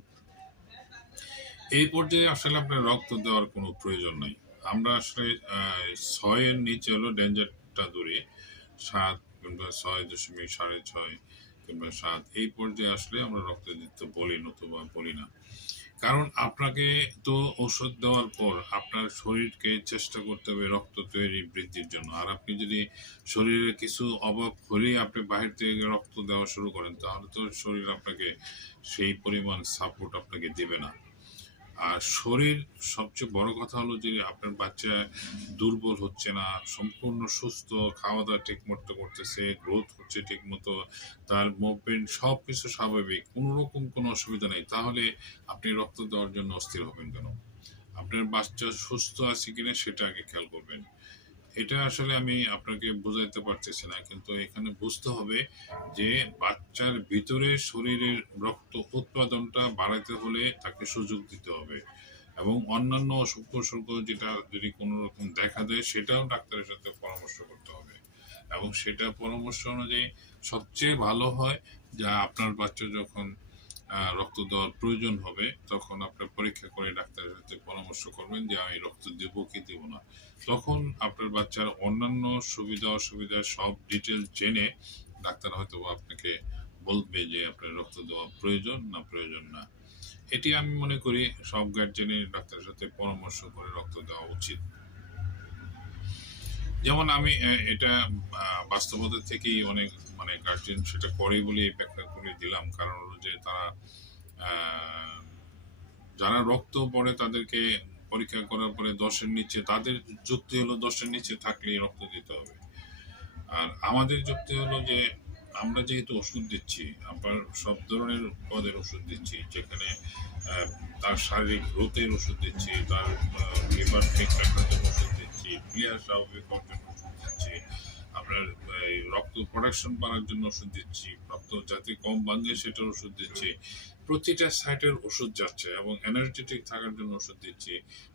এই পর্যায়ে আসলে আপনার রক্ত দেওয়ার কোনো প্রয়োজন নাই। আমরা আসলে 6-এর নিচে হলো ডেঞ্জারটা দূরে, 7 কিংবা 6.6 কিংবা 7 এই পর্যায়ে আসলে আমরা রক্ত দিতে বলি নতুবা বলি না। কারণ আপনাকে তো ওষুধ দেওয়ার পর আপনার শরীরকে চেষ্টা করতে হবে রক্ত তৈরি বৃদ্ধির জন্য। আর আপনি যদি শরীরে কিছু অভাব হলেই আপনি বাহির থেকে রক্ত দেওয়া শুরু করেন, তাহলে তো শরীর আপনাকে সেই পরিমাণ সাপোর্ট আপনাকে দেবে না। আর শরীর সবচেয়ে বড় কথা হলো যে আপনার বাচ্চা দুর্বল হচ্ছে না, সম্পূর্ণ সুস্থ, খাওয়া দাওয়া ঠিক মতো করতেছে, গ্রোথ হচ্ছে ঠিক মতো, তার মুভমেন্ট সব কিছু স্বাভাবিক, কোনো রকম কোনো অসুবিধা নেই, তাহলে আপনি রক্ত দেওয়ার জন্য অস্থির হবেন কেন? আপনার বাচ্চা সুস্থ আছে কিনা সেটা আগে খেয়াল করবেন। এটা আসলে আমি আপনাকে বোঝাইতে পারতেছি না, কিন্তু এখানে বুঝতে হবে যে বাচ্চার ভিতরে শরীরের রক্ত উৎপাদনটা বাড়াইতে হলে তাকে সুযোগ দিতে হবে, এবং অন্যান্য অসুখ বিসুখ যেটা যদি কোনো রকম দেখা দেয় সেটাও ডাক্তারের সাথে পরামর্শ করতে হবে। এবং সেটা পরামর্শ অনুযায়ী সবচেয়ে ভালো হয় যা আপনার বাচ্চা যখন রক্ত দেওয়ার প্রয়োজন হবে তখন আপনার পরীক্ষা করে ডাক্তারের সাথে পরামর্শ করবেন যে আমি রক্ত দেব কি দেব না। তখন আপনার বাচ্চার অন্যান্য সুবিধা অসুবিধা সব ডিটেল জেনে ডাক্তার হয়তো আপনাকে বলবে যে আপনার রক্ত দেওয়া প্রয়োজন না প্রয়োজন না। এটি আমি মনে করি সব গার্জেনের ডাক্তারের সাথে পরামর্শ করে রক্ত দেওয়া উচিত। যেমন আমি এটা বাস্তবতা থেকেই অনেক মানে গার্জেন সেটা করে বলে ব্যাখ্যা করে দিলাম, কারণ হলো যে তারা আহ, যারা রক্ত পড়ে তাদেরকে পরীক্ষা করার পরে 10-এর নিচে, তাদের যুক্তি হলো 10-এর নিচে থাকলেই রক্ত দিতে হবে। আর আমাদের যুক্তি হলো যে আমরা যেহেতু ওষুধ দিচ্ছি, আবার সব ধরনের পদের ওষুধ দিচ্ছি, যেখানে তার শারীরিক গ্রোথের ওষুধ দিচ্ছি, তার লিভার ঠিক রাখার জন্য ওষুধ দিচ্ছি, প্লেয়ার স্বাভাবিক হওয়ার জন্য ওষুধ দিচ্ছি, আপনার এই রক্ত প্রোডাকশন বাড়ার জন্য ওষুধ দিচ্ছি, রক্ত যাতে কম ভাঙে সেটার ওষুধ দিচ্ছি, প্রতিটা সাইটের ওষুধ যাচ্ছে, এবং এনার্জেটিক থাকার জন্য ওষুধ দিচ্ছি,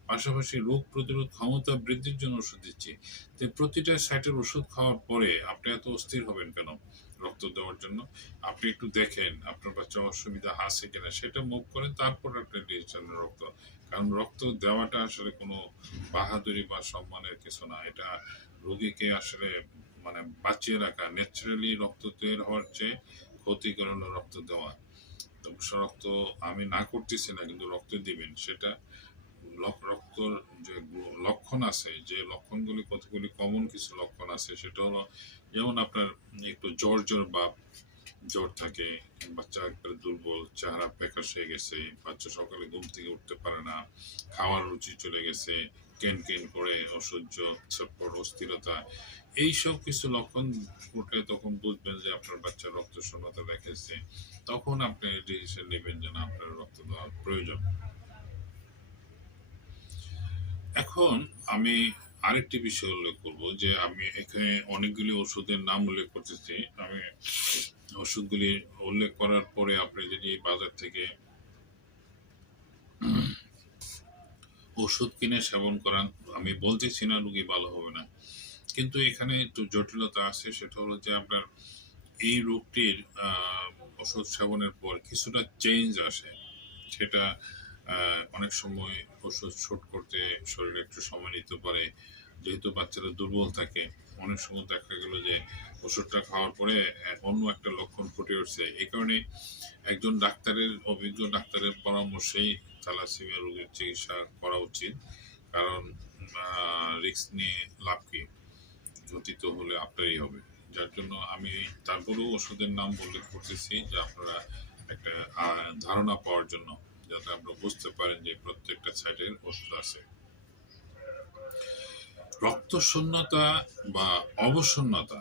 পাশাপাশি রোগ প্রতিরোধ ক্ষমতা বৃদ্ধির জন্য ওষুধ দিচ্ছি। তো প্রতিটা সাইটের ওষুধ খাওয়ার পরে আপনি এত অস্থির হবেন কেন রক্ত দেওয়ার জন্য? আপনি একটু দেখেন আপনার বাচ্চা অসুবিধা আছে কিনা, সেটা মুভ করেন, তারপর আপনি ডিসিশন রক্ত। কারণ রক্ত দেওয়াটা আসলে কোনো বাহাদুরি বা সম্মানের কিছু না, এটা রোগীকে আসলে মানে বাঁচিয়ে রাখা। ন্যাচারালি রক্ত তৈরি হওয়ার চেয়ে ক্ষতিকর হলো রক্ত দেওয়া। অবশ্য রক্ত আমি না করতেছি না, কিন্তু রক্ত দিবেন সেটা রক্তর যে লক্ষণ আছে, যে লক্ষণগুলি কতগুলি কমন কিছু লক্ষণ আছে, সেটা হলো যেমন আপনার একটু জ্বর জ্বর বা জ্বর থাকে, বাচ্চা একবারে দুর্বল, চেহারা ফ্যাকাশ হয়ে গেছে, বাচ্চা সকালে ঘুম থেকে উঠতে পারে না, খাওয়ার রুচি চলে গেছে, কেন কেন করে, অসহ্য, ছটফট, অস্থিরতা, এইসব কিছু লক্ষণ উঠলে তখন বুঝবেন যে আপনার বাচ্চা রক্ত শূন্যতা দেখেছে। তখন আপনি ডিসিশন নেবেন যে না আপনার রক্ত দেওয়ার প্রয়োজন। এখন আমি আরেকটি বিষয় উল্লেখ করব যে আমি এখানে অনেকগুলি ওষুধের নাম উল্লেখ করতেছি। আমি ওষুধগুলি উল্লেখ করার পরে আপনি যদি বাজার থেকে ওষুধ কিনে সেবন করান, আমি বলতেছি না রুগী ভালো হবে না, কিন্তু এখানে একটু জটিলতা আছে। সেটা হলো যে আপনার এই রোগটির ওষুধ সেবনের পর কিছুটা চেঞ্জ আসে। সেটা অনেক সময় ওষুধ শুট করতে শরীরে একটু সময় নিতে পারে, যেহেতু বাচ্চারা দুর্বল থাকে। অনেক সময় দেখা গেল যে ওষুধটা খাওয়ার পরে অন্য একটা লক্ষণ ফুটে উঠছে। এই কারণে একজন ডাক্তারের, অভিজ্ঞ ডাক্তারের পরামর্শেই থ্যালাসেমিয়া রোগের চিকিৎসা করা উচিত। কারণ রিস্ক নিয়ে লাভ কি, ক্ষতি তো হলে আপনারই হবে। যার জন্য আমি তারপরেও ওষুধের নাম উল্লেখ করতেছি যে আপনারা একটা ধারণা পাওয়ার জন্য, যাতে আপনারা বুঝতে পারেন যে প্রত্যেকটা সাইডের ওষুধ আছে। রক্ত শূন্যতা বা অবশূন্যতা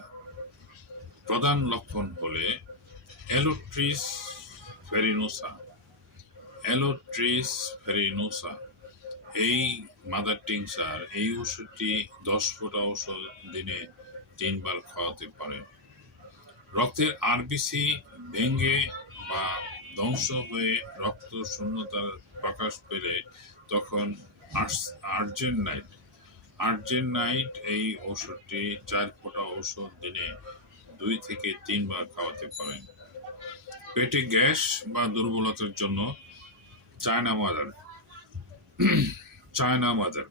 প্রধান লক্ষণ হলে অ্যালোট্রিস ভেরিনোসা, অ্যালোট্রিস ভেরিনোসা এই মাদার টিংচার এই ওষুধটি 10 ফোঁটা ঔষধ দিনে 3 বার খাওয়াতে পারেন। রক্তের আরবিসি ভেঙে বা ধ্বংস হয়ে রক্ত শূন্যতার প্রকাশ পেলে তখন আর্জেন্ট নাইট এই ওষুধটি 4 ফোঁটা ঔষধ দিনে 2 থেকে 3 বার খাওয়াতে পারেন। পেটে গ্যাস বা দুর্বলতার জন্য চায়না মাদার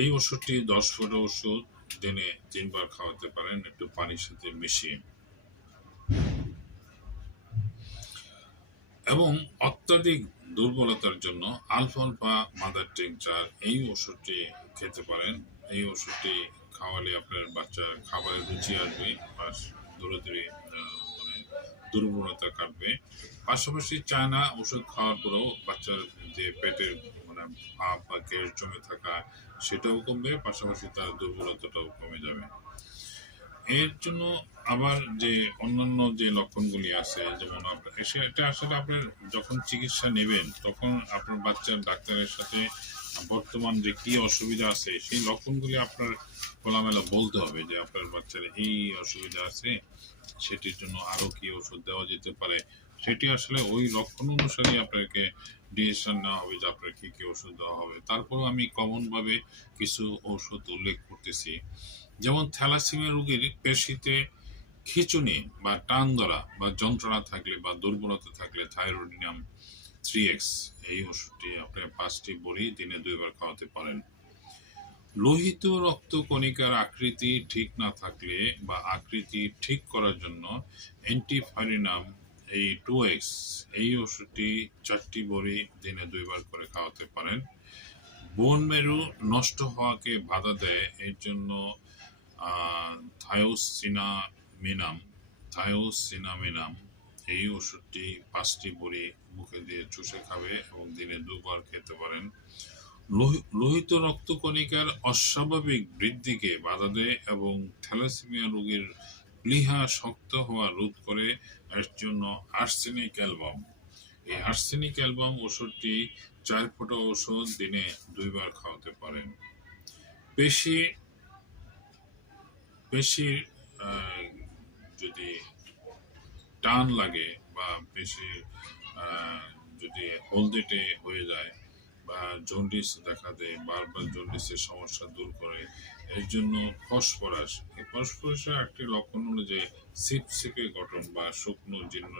এই ওষুধটি 10 ফোঁটা ওষুধ দিনে 3 বার খাওয়াতে পারেন একটু পানির সাথে মিশিয়ে। এবং অত্যাধিক দুর্বলতার জন্য আলফালফা মাদার টিংচার এই ওষুধটি খেতে পারেন। এই ওষুধটি খাওয়ালে আপনার বাচ্চার খাবারের রুচি আসবে, ধরে ধরে মানে দুর্বলতা কাটবে। পাশাপাশি চায়না ওষুধ খাওয়ার পরেও বাচ্চার যে পেটের মানে ভাব বা গ্যাস জমে থাকা সেটাও কমবে, পাশাপাশি তার দুর্বলতাটাও কমে যাবে। এর জন্য আবার যে অন্যান্য যে লক্ষণগুলি আছে, যেমন এটা আসলে আপনার যখন চিকিৎসা নেবেন তখন আপনার বাচ্চার ডাক্তারের সাথে বর্তমান যে কি অসুবিধা আছে সেই লক্ষণগুলি আপনার খোলামেলা বলতে হবে যে আপনার বাচ্চার এই অসুবিধা আছে, সেটির জন্য আরো কি ওষুধ দেওয়া যেতে পারে। সেটি আসলে ওই লক্ষণ অনুসারে আপনাকে ডিসিশন নেওয়া হবে যে আপনার কি কি ওষুধ দেওয়া হবে। তারপরও আমি কমন ভাবে কিছু ওষুধ উল্লেখ করতেছি। যেমন থ্যালাসেমিয়া রোগীর পেশিতে খিঁচুনি বা টান ধরা বা যন্ত্রণা থাকলে বা দুর্বলতা থাকলে থাইরোডিনাম 3x এই ওষুধটি আপনি 5টি বড়ি দিনে 2 বার খাওয়াতে পারেন। লোহিত রক্ত কণিকার আকৃতি ঠিক না থাকলে বা আকৃতি ঠিক করার জন্য অ্যান্টিফাইরিনাম এই 2x এই ওষুধটি 4টি বড়ি দিনে 2 বার করে খাওয়াতে পারেন। বোন মেরু নষ্ট হওয়াকে বাধা দেয়, এর জন্য থায়োসিনামিনাম এই ওষুধটি 5টি বড়ি মুখে দিয়ে চুষে খাবে এবং দিনে 2 বার খেতে পারেন। লোহিত রক্তকণিকার অস্বাভাবিক বৃদ্ধিকে বাধা দেয় এবং থ্যালাসেমিয়া রোগীর প্লীহা শক্ত হওয়া রোধ করে, এর জন্য আর্সেনিক অ্যালবাম এই আর্সেনিক অ্যালবাম ওষুধটি 4 ফোঁটা ওষুধ দিনে 2 বার খাওয়াতে পারেন। পেশির যদি টান লাগে বা পেশি যদি হলদেটে হয়ে যায় বা জন্ডিস দেখা দেয়, বারবার জন্ডিসের সমস্যা দূর করে, এর জন্য এই ফসফরাসের একটি লক্ষণ হলো যে সিপসিপে গঠন বা শুকনো জীর্ণ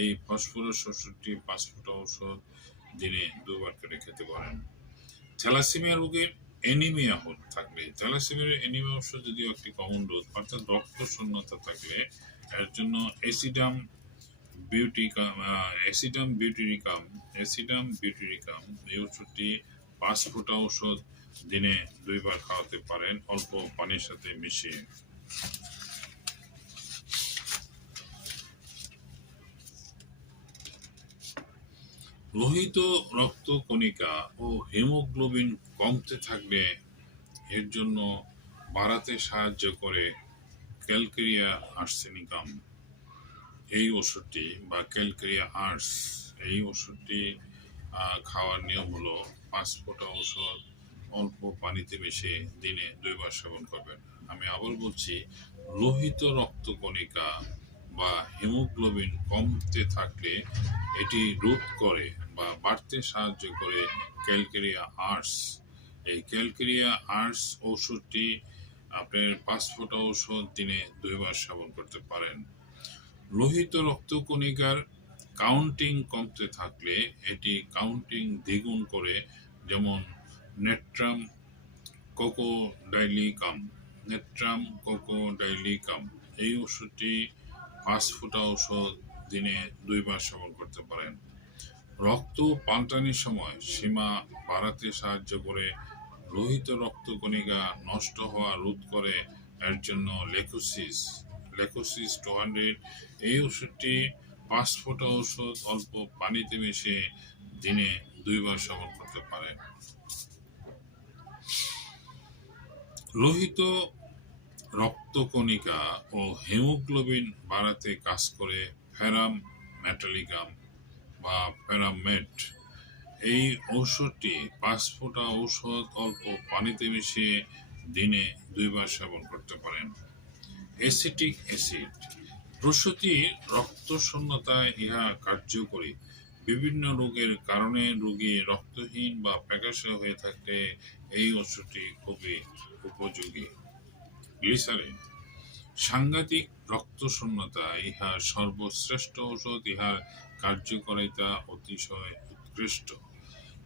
এই ফসফরাস ওষুধটি 5 ফোঁটা ওষুধ দিনে 2 বার করে খেতে পারেন। থ্যালাসেমিয়া রোগীর অ্যানিমিয়া থাকলে, থ্যালাসেমিয়ার অ্যানিমিয়া ওষুধ যদিও একটি কমন রোগ, অর্থাৎ রক্ত শূন্যতা থাকলে এর জন্য অ্যাসিডাম বিউটিরিকাম এই ওষুধটি 5 ফোঁটা ওষুধ দিনে 2 বার খাওয়াতে পারেন অল্প পানির সাথে মিশিয়ে। লোহিত রক্ত কণিকা ও হিমোগ্লোবিন কমতে থাকলে এর জন্য বাড়াতে সাহায্য করে ক্যালকেরিয়া আর্সেনিকাম এই ওষুধটি বা ক্যালকেরিয়া আর্স এই ওষুধটি খাওয়ার নিয়ম হলো 5 ফোঁটা ওষুধ অল্প পানিতে মিশিয়ে দিনে 2 বার সেবন করবেন। আমি আবার বলছি, লোহিত রক্ত কণিকা বা হিমোগ্লোবিন কমতে থাকলে এটি রোধ করে বা বাড়তে সাহায্য করে ক্যালকেরিয়া আর্স এই ক্যালকেরিয়া আর্স ওষুধটি আপনার 5 ফোঁটা ওষুধ দিনে 2 বার সেবন করতে পারেন। লোহিত রক্তকণিকার কাউন্টিং কমতে থাকলে এটি কাউন্টিং দ্বিগুণ করে, যেমন নেট্রাম কোকোডাইলিকাম এই ওষুধটি 5 ফোঁটা ওষুধ দিনে 2 বার সেবন করতে পারেন। রক্ত পাল্টানোর সময় সীমা বাড়াতে সাহায্য করে, লোহিত রক্তকণিকা নষ্ট হওয়া রোধ করে, এর জন্য লেকোসিস 200 এই ওষুধটি 5 ফোঁটা ওষুধ অল্প পানিতে মিশিয়ে দিনে 2 বার সেবন করতে পারেন। লোহিত রক্তকণিকা ও হিমোগ্লোবিন বাড়াতে কাজ করে ফেরাম মেটালিকাম বা ফেরামেট এই ঔষধটি ৫ ফোঁটা ঔষধ অল্প পানিতে মিশিয়ে দিনে ২ বার সেবন করতে পারেন। অ্যাসিটিক অ্যাসিড প্রসূতি রক্তশূন্যতায় ইহা কার্যকরী। বিভিন্ন রোগের কারণে রোগী রক্তহীন বা প্যাকাশে হয়ে থাকলে এই ওষুধটি খুবই উপযোগী। গ্লিসারিন সাংঘাতিক রক্তশূন্যতা ইহা সর্বশ্রেষ্ঠ ঔষধ। ইহার কার্যকারিতা অতিশয় উৎকৃষ্ট।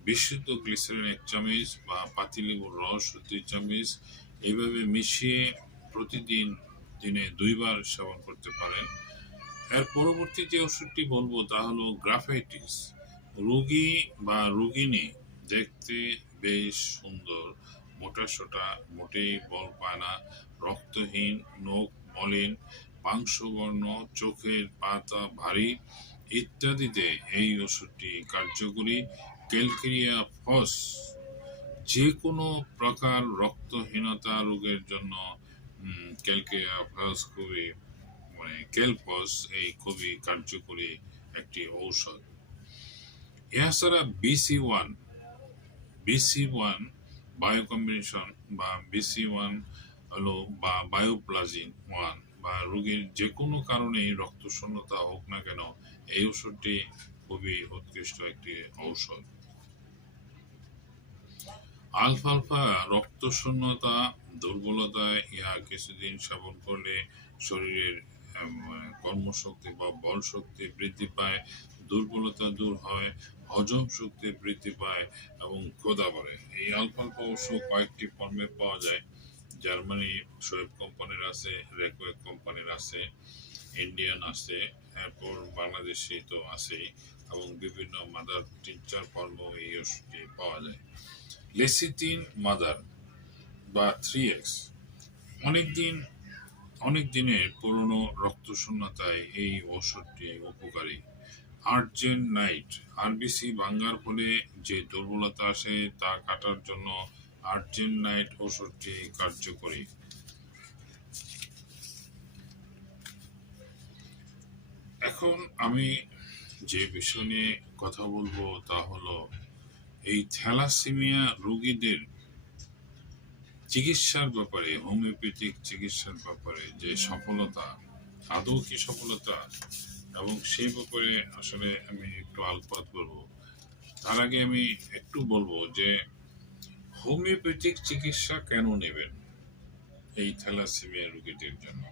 বিশুদ্ধ গ্লিসারিন ১ চামচ বা পাতিলেবুর রস ২ চামচ এইভাবে মিশিয়ে প্রতিদিন দিনে ২ বার সেবন করতে পারেন। এর পরবর্তী যে ওষুধটি বলবো তা হলো গ্রাফাইটিস। রোগী বা রোগিনী দেখতে বেশ সুন্দর, মোটাসোটা, মোটেই বল পায় না, রক্তহীন, নখ মলিন, পাংশুবর্ণ, চোখের পাতা ভারী ইত্যাদিতে এই ওষুধটি কার্যকরী। ক্যালকেরিয়া ফস যে কোনো প্রকার রক্তহীনতা রোগের জন্য ক্যালকেরিয়া ফস খুবই ক্যালপস এই খুবই কার্যকরী একটি ঔষধ। এছাড়া BC1 বায়ো কম্বিনেশন বা BC1 হলো বা বায়োপ্লাজিন 1 বা রোগীর যে কোনো কারণেই রক্তশূন্যতা হোক না কেন এই ওষুধটি খুবই উৎকৃষ্ট একটি ঔষধ। আলফালফা রক্তশূন্যতা দুর্বলতায় ইহা কিছুদিন সেবন করলে শরীরের কর্মশক্তি বা বল শক্তি বৃদ্ধি পায়, দুর্বলতা দূর হয়, হজম শক্তি বৃদ্ধি পায় এবং ক্ষুধা বাড়ে। এই আলফালফা অবশ্য কয়েকটি ফর্মে পাওয়া যায়। জার্মানি শোয়েব কোম্পানির আছে, রেকোয়েক কোম্পানির আছে, ইন্ডিয়ান আছে, এরপর বাংলাদেশি তো আছেই এবং বিভিন্ন মাদার টিনচার ফর্ম এই ওষুধটি পাওয়া যায়। লেসিথিন মাদার বা 3X অনেক দিনের পুরনো রক্তশূন্যতায় এই ওষুধটি উপকারী। আর্জেন্ট নাইট আরবিসি ভাঙ্গার ফলে যে দুর্বলতা আসে তা কাটার জন্য আর্জেন্ট নাইট ওষুধটি কার্যকরী। এখন আমি যে বিষয় নিয়ে কথা বলবো তা হলো এই থ্যালাসেমিয়া রোগীদের চিকিৎসার ব্যাপারে, হোমিওপ্যাথিক চিকিৎসার ব্যাপারে যে সফলতা, আদৌ কি সফলতা, এবং সেই ব্যাপারে আসলে আমি একটু আলোকপাত করবো। তার আগে আমি একটু বলবো যে হোমিওপ্যাথিক চিকিৎসা কেন নেবেন এই থ্যালাসেমিয়া রোগীদের জন্য।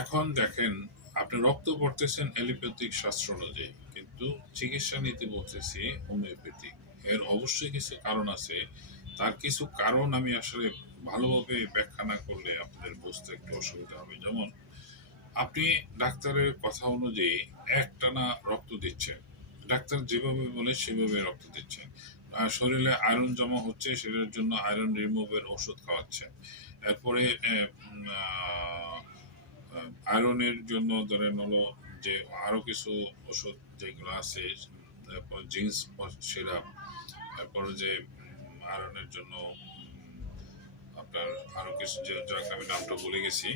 এখন দেখেন, আপনি রক্ত পড়তেছেন এলোপ্যাথিক শাস্ত্র অনুযায়ী, কিন্তু চিকিৎসা নিতে বলতেছি হোমিওপ্যাথিক। এর অবশ্যই কিছু কারণ আছে। তার কিছু কারণ আমি আসলে ভালোভাবে ব্যাখ্যা না করলে আপনাদের বুঝতে একটু অসুবিধা হবে। যেমন আপনি ডাক্তারের কথা অনুযায়ী একটানা রক্ত দিচ্ছেন, ডাক্তার যেভাবে বলে সেভাবে রক্ত দিচ্ছেন, শরীরে আয়রন জমা হচ্ছে সেটার জন্য আয়রন রিমুভের ওষুধ খাওয়াচ্ছেন। এরপরে আয়রনের জন্য ধরেন হলো যে আরো কিছু ওষুধ যেগুলো আছে, তারপর জিন্স সিরাপ, তারপরে যে আয়রনের জন্য আপনার আরো কিছু যে যাকে আমি নামটা ভুলে গেছি,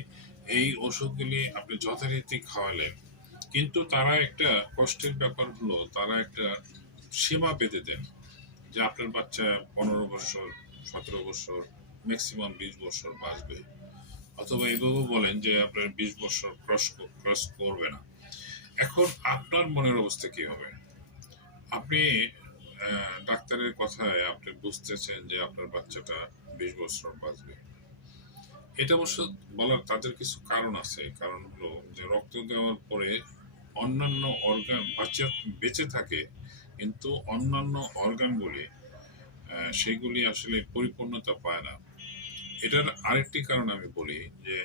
এই ওষুধগুলি আপনি যথারীতি খাওয়ালেন, কিন্তু তারা একটা কষ্টের ব্যাপার হলো তারা একটা সীমা বেঁধে দেন যে আপনার বাচ্চা 15 বছর, 17 বছর, ম্যাক্সিমাম 20 বছর বাঁচবে, অথবা এভাবেও বলেন যে আপনার 20 বছর ক্রস করবে না। এখন আপনার মনের অবস্থা কি হবে? আপনি ডাক্তারের কথায় আপনি বুঝতেছেন যে আপনার বাচ্চাটা 20 বছর বাঁচবে। এটা অবশ্য বলার তাদের কিছু কারণ আছে। কারণ হলো যে রক্ত দেওয়ার পরে অন্যান্য অর্গান বেঁচে থাকে, কিন্তু অন্যান্য অর্গানগুলি সেগুলি আসলে পরিপূর্ণতা পায় না। এটার আরেকটি কারণ আমি বলি যে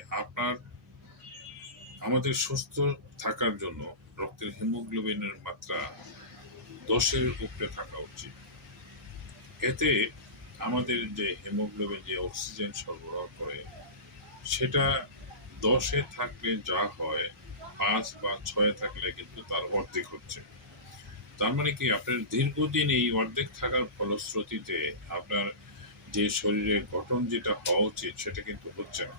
আমাদের সুস্থ থাকার জন্য রক্তের হিমোগ্লোবিনের মাত্রা 10-এর উপরে থাকা উচিত। এতে আমাদের যে হিমোগ্লোবিন যে অক্সিজেন সরবরাহ করে সেটা 10-এ থাকলে যা হয় 5 বা 6-এ থাকলে কিন্তু তার অর্ধেক হচ্ছে। তার মানে কি আপনার দীর্ঘদিন এই অর্ধেক থাকার ফলশ্রুতিতে আপনার যে শরীরের গঠন যেটা হওয়া উচিত সেটা কিন্তু হচ্ছে না।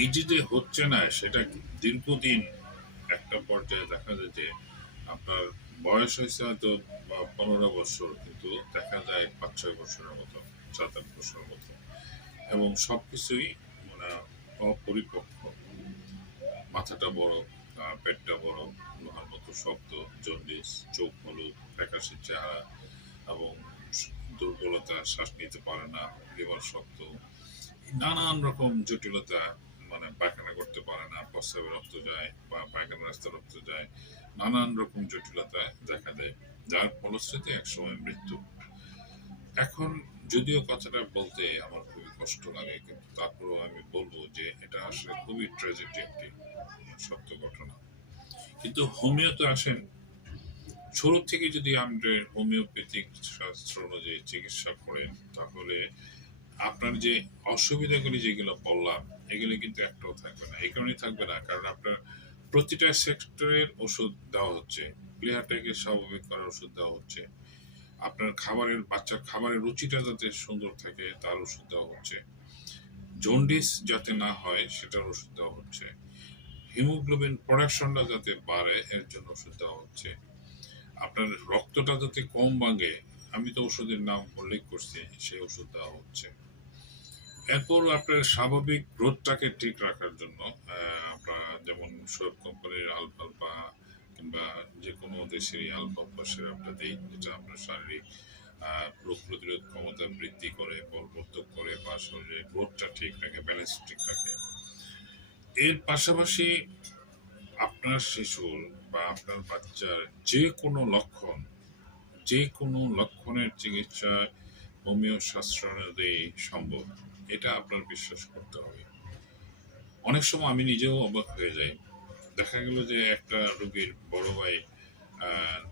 এই যে হচ্ছে না সেটা দীর্ঘদিন একটা পর্যায়ে দেখা যায় যে আপনার বয়স হয়েছে হয়তো 15 বছর, কিন্তু দেখা যায় 5-6 বছরের মতো, 7-8 বছরের মতো, এবং সবকিছুই মানে অপরিপক্ক। মাথাটা বড়, পেটটা বড়, লোহার মতো শক্ত, জন্ডিস, চোখ হলুদ, ফ্যাকাশে চেহারা, এবং দুর্বলতা, শ্বাস নিতে পারে না, লিভার শক্ত, নানান রকম জটিলতা, মানে পায়খানা করতে পারে না, প্রস্রাবে রক্ত যায় বা পায়খানা রাস্তা রক্ত যায়, নানান রকম জটিলতা দেখা দেয়, যার ফলশ্রুতি একসময় মৃত্যু। এখন যদিও কথাটা বলতে আমার খুবই কষ্ট লাগে, কিন্তু তারপরেও আমি বলবো যে এটা আসলে খুবই ট্র্যাজেডি একটি সত্য ঘটনা। কিন্তু হোমিওতে আসেন, শুরু থেকে যদি আমরা হোমিওপ্যাথিক শাস্ত্র অনুযায়ী চিকিৎসা করেন, তাহলে আপনার যে অসুবিধাগুলি যেগুলো বললাম, এগুলি কিন্তু একটাও থাকবে না। এই কারণেই থাকবে না কারণ আপনার প্রতিটা সেক্টরের ওষুধ দেওয়া হচ্ছে, প্লেহারটাকে স্বাভাবিক করার ওষুধ দেওয়া হচ্ছে, আপনার খাবারের, বাচ্চার খাবারের রুচিটা যাতে সুন্দর থাকে তার ওষুধ দেওয়া হচ্ছে, জন্ডিস যাতে না হয় সেটার ওষুধ দেওয়া হচ্ছে, হিমোগ্লোবিন প্রোডাকশনটা যাতে বাড়ে এর জন্য ওষুধ দেওয়া হচ্ছে, আপনার রক্তটা যাতে কম ভাঙে, আমি তো ওষুধের নাম উল্লেখ করছি, সেই ওষুধ দেওয়া হচ্ছে। এরপর আপনার স্বাভাবিক গ্রোথটাকে ঠিক রাখার জন্য আপনার যেমন সোয়েব কোম্পানির আলফালফা কিংবা যে কোনো দেশেরই আলফালফা সিরাপটা দিই, যেটা আপনার শারীরিক রোগ প্রতিরোধ ক্ষমতা বৃদ্ধি করে, বলবর্ধক করে, বা শরীরের গ্রোথটা ঠিক রাখে, ব্যালেন্স ঠিক রাখে। এর পাশাপাশি আপনার শিশুর বা আপনার বাচ্চার যে কোনো লক্ষণের চিকিৎসা হোমিও শাস্ত্র অনুযায়ী সম্ভব, এটা আপনার বিশ্বাস করতে হবে। অনেক সময় আমি নিজেও অবাক হয়ে যাই, দেখা গেল যে একটা রোগীর বড় ভাই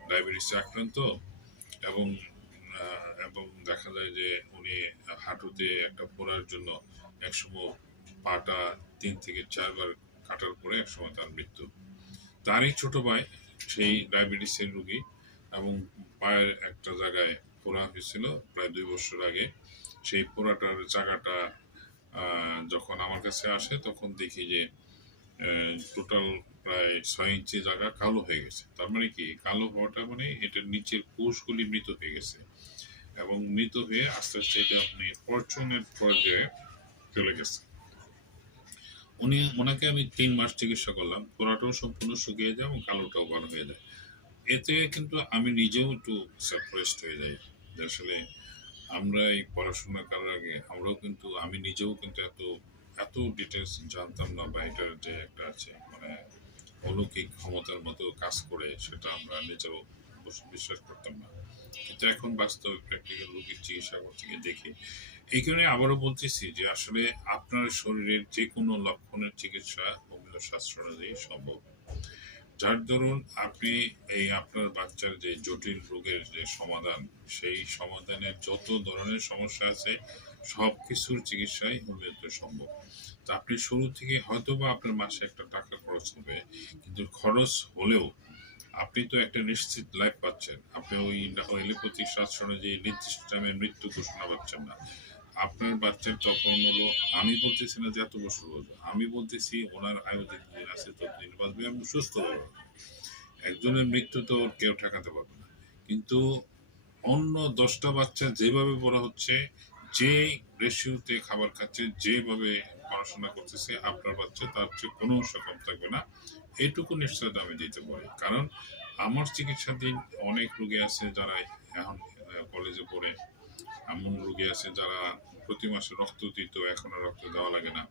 ডায়াবেটিসে আক্রান্ত, এবং এবং দেখা যায় যে উনি হাঁটুতে একটা পড়ার জন্য একসময় পাটা 3 থেকে 4 বার কাটার পরে একসময় তার মৃত্যু। তারই ছোট ভাই সেই ডায়াবেটিসের রোগী, এবং পায়ের একটা জায়গায় পোড়া হয়েছিল প্রায় 2 বছর আগে। সেই পোড়াটার জায়গাটা যখন আমার কাছে আসে তখন দেখি যে টোটাল প্রায় 6 ইঞ্চি জায়গা কালো হয়ে গেছে। তার মানে কি, কালো হওয়াটা মানে এটার নিচের কোষগুলি মৃত হয়ে গেছে, এবং মৃত হয়ে আস্তে আস্তে এটা আপনি পর্চনের পর্যায়ে চলে গেছে। ওনাকে আমি 3 মাস চিকিৎসা করলাম, পোড়াটাও সম্পূর্ণ শুকিয়ে যায় এবং কালোটাও ভালো হয়ে যায়। এতে কিন্তু আমি নিজেও একটু সারপ্রাইজড হয়ে যাই যে আসলে আমরা এই পড়াশোনা করার আগে আমরাও কিন্তু, আমি নিজেও কিন্তু এত এত ডিটেলস জানতাম না, বা এটার যে একটা আছে মানে অলৌকিক ক্ষমতার মতো কাজ করে সেটা আমরা নিজেও বিশ্বাস করতাম না। কিন্তু এখন বাস্তবে প্র্যাকটিক্যাল রোগীর চিকিৎসা করতে গিয়ে দেখি। এই কারণে আবারও বলতেছি যে আসলে আপনার শরীরের যে কোনো লক্ষণের চিকিৎসা হোমিও শাস্ত্র অনুযায়ী সম্ভব। যার দরুন আপনি এই আপনার বাচ্চার যে জটিল রোগের যে সমাধান, সেই সমাধানের যত ধরনের সমস্যা আছে সব কিছুর চিকিৎসাই হোমিওতে সম্ভব। তো আপনি শুরু থেকে হয়তো বা আপনার মাসে একটা টাকা খরচ হবে, কিন্তু খরচ হলেও আপনি তো একটা নিশ্চিত লাইফ পাচ্ছেন। আপনি ওই এলোপ্যাথিক শাস্ত্র অনুযায়ী নির্দিষ্ট টাইমে মৃত্যু ঘোষণা পাচ্ছেন না। আপনার বাচ্চার তখন হলো, আমি বলতেছি না যে এত বছর বলবো, আমি বলতেছি ওনার আয়ু যতদিন আছে ততদিন বাঁচবে এবং সুস্থ হবে। একজনের মৃত্যু তো কেউ ঠেকাতে পারবে না, কিন্তু অন্য 10টা বাচ্চা যেভাবে বড় হচ্ছে, যে রেশিওতে খাবার খাচ্ছে, যেভাবে পড়াশোনা করতেছে, আপনার বাচ্চা তার চেয়ে কোনো অংশ কম থাকবে না, এইটুকু নিশ্চয়তা আমি দিতে পারি। কারণ আমার চিকিৎসাধীন অনেক রোগী আছে যারা এখন কলেজে পড়ে, এমন রোগী আছে যারা প্রতি মাসে রক্ত দিত, এখন আর রক্ত দেওয়া লাগে না,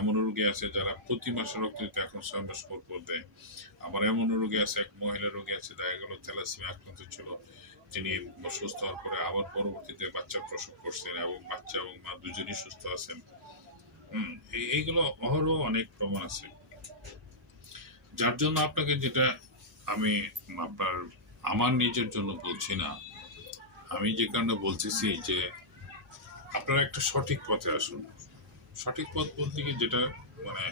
এমন রোগী আছে যারা প্রতি মাসে রক্ত দিত, এখন 6 মাস পর পর দেয়। আবার এমন রোগী আছে, এক মহিলা রোগী আছে দেখা গেল থ্যালাসেমিয়া আক্রান্ত ছিল, তিনি সুস্থ হওয়ার পরে আবার পরবর্তীতে বাচ্চা প্রসব করছেন, এবং বাচ্চা এবং মা দুজনই সুস্থ আছেন। এইগুলো অহরহ অনেক প্রমাণ আছে। যার জন্য আপনাকে যেটা আমি আপনার, আমার নিজের জন্য বলছি না, আমি যে কারণে বলতেছি যে আপনারা একটা সঠিক পথে আসুন। সঠিক পথ বলতে কি, যেটা মানে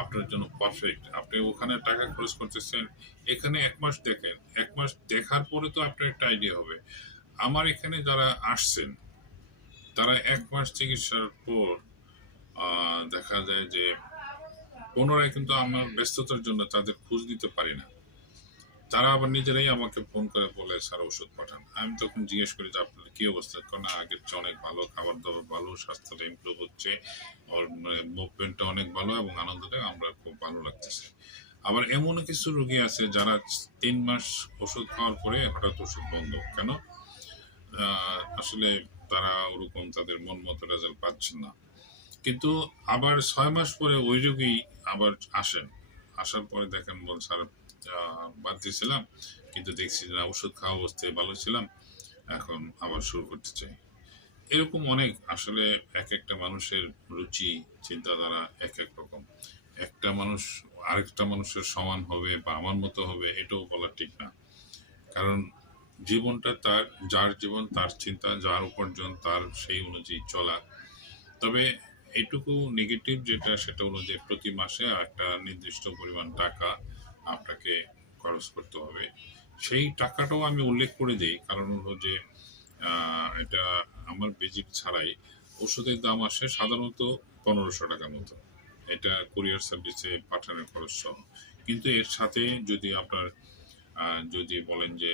আপনার জন্য পারফেক্ট। আপনি ওখানে টাকা খরচ করতেছেন, এখানে 1 মাস দেখেন, 1 মাস দেখার পরে তো আপনার একটা আইডিয়া হবে। আমার এখানে যারা আসছেন তারা 1 মাস চিকিৎসার পর দেখা যায় যে পুনরায় কিন্তু আমার ব্যস্ততার জন্য তাদের খোঁজ দিতে পারি না। তারা আবার নিজেরাই আমাকে ফোন করে বলে স্যার ওষুধ পাঠান। আমি তখন জিজ্ঞেস করি যে আপনার কি অবস্থা? না আগের চেয়ে অনেক ভালো, খাবার দাবার ভালো, স্বাস্থ্যটা ইমপ্রুভ হচ্ছে, ওর মুভমেন্টটা অনেক ভালো এবং আনন্দটা আমরা খুব ভালো লাগতেছে। আবার এমনও কিছু রোগী আছে যারা 3 মাস ওষুধ খাওয়ার পরে হঠাৎ ওষুধ বন্ধ। কেন? আসলে তারা ওরকম তাদের মন মতো রেজাল্ট পাচ্ছেন না। কিন্তু আবার 6 মাস পরে ওই রোগী আবার আসেন, আসার পরে দেখেন বল স্যার বাদ দিয়েছিলাম, কিন্তু দেখছি যে ওষুধ খাওয়া অবস্থায় ভালো ছিলাম, এখন আবার শুরু করতে চাই। এরকম অনেক আসলে এক একটা মানুষের রুচি চিন্তাধারা এক এক রকম। একটা মানুষ আরেকটা মানুষের সমান হবে বা আমার মতো হবে এটাও বলা ঠিক না। কারণ জীবনটা তার, যার জীবন তার চিন্তা, যার উপার্জন তার সেই অনুযায়ী চলা। তবে এটুকু নেগেটিভ যেটা সেটা হলো যে প্রতি মাসে একটা নির্দিষ্ট পরিমাণ টাকা আপনাকে খরচ করতে হবে। সেই টাকাটাও আমি উল্লেখ করে দিই, কারণ হলো যে এটা আমার বেজিক ছাড়াই ওষুধের দাম আসে সাধারণত 1500 টাকার মতো, এটা কুরিয়ার সার্ভিসে পাঠানোর খরচ সহ। কিন্তু এর সাথে যদি আপনার যদি বলেন যে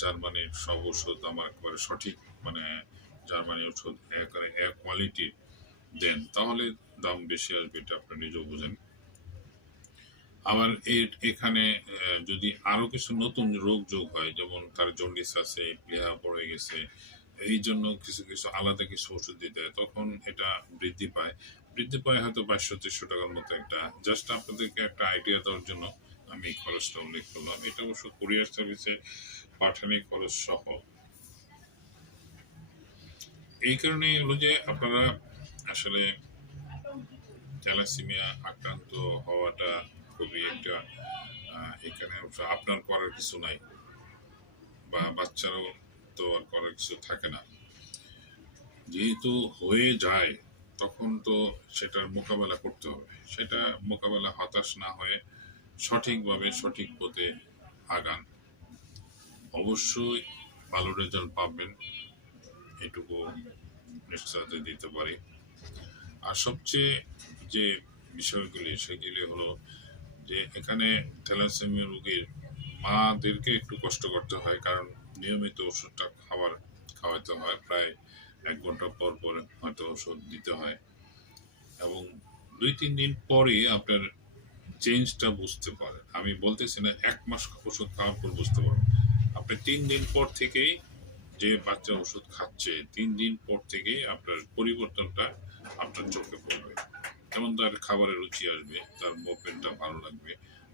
জার্মানির সব ওষুধ আমার একেবারে সঠিক, মানে জার্মানির ওষুধ একেবারে এক কোয়ালিটির দেন, তাহলে দাম বেশি আসবে, এটা আপনি নিজেও বুঝেন। আবার এখানে যদি আরো কিছু নতুন রোগ যোগ হয়, যেমন তার জন্ডিস আছে, প্লেহা পড়ে গেছে, এই জন্য কিছু কিছু আলাদা কিছু ওষুধ দিতে হয়, তখন এটা বৃদ্ধি পায়। বৃদ্ধি পায় হয়তো 2200-2300 টাকার মতো। একটা জাস্ট আপনাদেরকে একটা আইডিয়া দেওয়ার জন্য আমি এই খরচটা উল্লেখ করলাম। এটা অবশ্য কুরিয়ার সার্ভিসে পাঠানোর খরচ সহ। এই কারণে হলো যে আপনারা আসলে থ্যালাসেমিয়া আক্রান্ত হওয়াটা খুবই একটা এখানে আপনার করার কিছু নাই, বা বাচ্চারও তো আর করার কিছু থাকে না। যেহেতু হয়ে যায় তখন তো সেটার মোকাবেলা করতে হবে। সেটা মোকাবেলা হতাশ না হয়ে সঠিকভাবে সঠিক পথে আগান, অবশ্যই ভালো রেজাল্ট পাবেন, এটুকু নিশ্চয়তা দিতে পারি। আর সবচেয়ে যে বিষয়গুলি সেগুলি হলো যে এখানে থ্যালাসেমিয়া রোগীর মাদেরকে একটু কষ্ট করতে হয়, কারণ নিয়মিত ওষুধটা খাওয়াতে হয়, প্রায় 1 ঘন্টা পর পর হয়তো ওষুধ দিতে হয়, এবং 2-3 দিন পরে আপনার চেঞ্জটা বুঝতে পারেন। আমি বলতেছি না 1 মাস ওষুধ খাওয়ার পর বুঝতে পারবেন, আপনি 3 দিন পর থেকেই, যে বাচ্চা ওষুধ খাচ্ছে 3 দিন পর থেকেই আপনার পরিবর্তনটা আপনার চোখে পড়বে। যেমন তার খাবারের রুচি আসবে, তার মুভমেন্টটা ভালো লাগবে,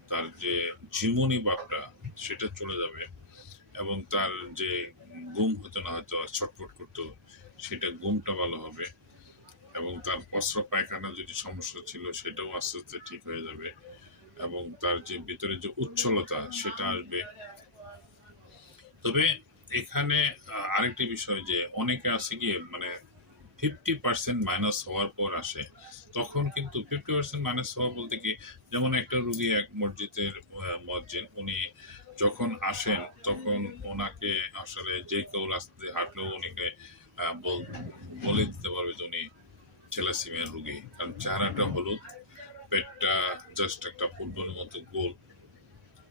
তার যে ঝিমুনি ভাবটা সেটা চলে যাবে, এবং তার যে ঘুম হতো না, হয়তো ছটফট করতো, সেটা ঘুমটা ভালো হবে, এবং তার প্রস্রাব পায়খানা যদি সমস্যা ছিল সেটাও আস্তে আস্তে ঠিক হয়ে যাবে, এবং তার যে ভিতরে যে উচ্ছলতা সেটা আসবে। তবে এখানে আরেকটি বিষয় যে অনেকে আছে গিয়ে মানে 50% মাইনাস হওয়ার পর আসে, তখন কিন্তু 50% মাইনাস হওয়া বলতে কি, যেমন একটা রুগী এক মসজিদের মসজিদ, উনি যখন আসেন তখন ওনাকে আসলে যে কেউ রাস্তায় হাঁটলেও উনিকে বলে দিতে পারবে যে উনি থ্যালাসেমিয়ার রুগী, কারণ চেহারাটা হলুদ, পেটটা জাস্ট একটা ফুটবলের মতো গোল,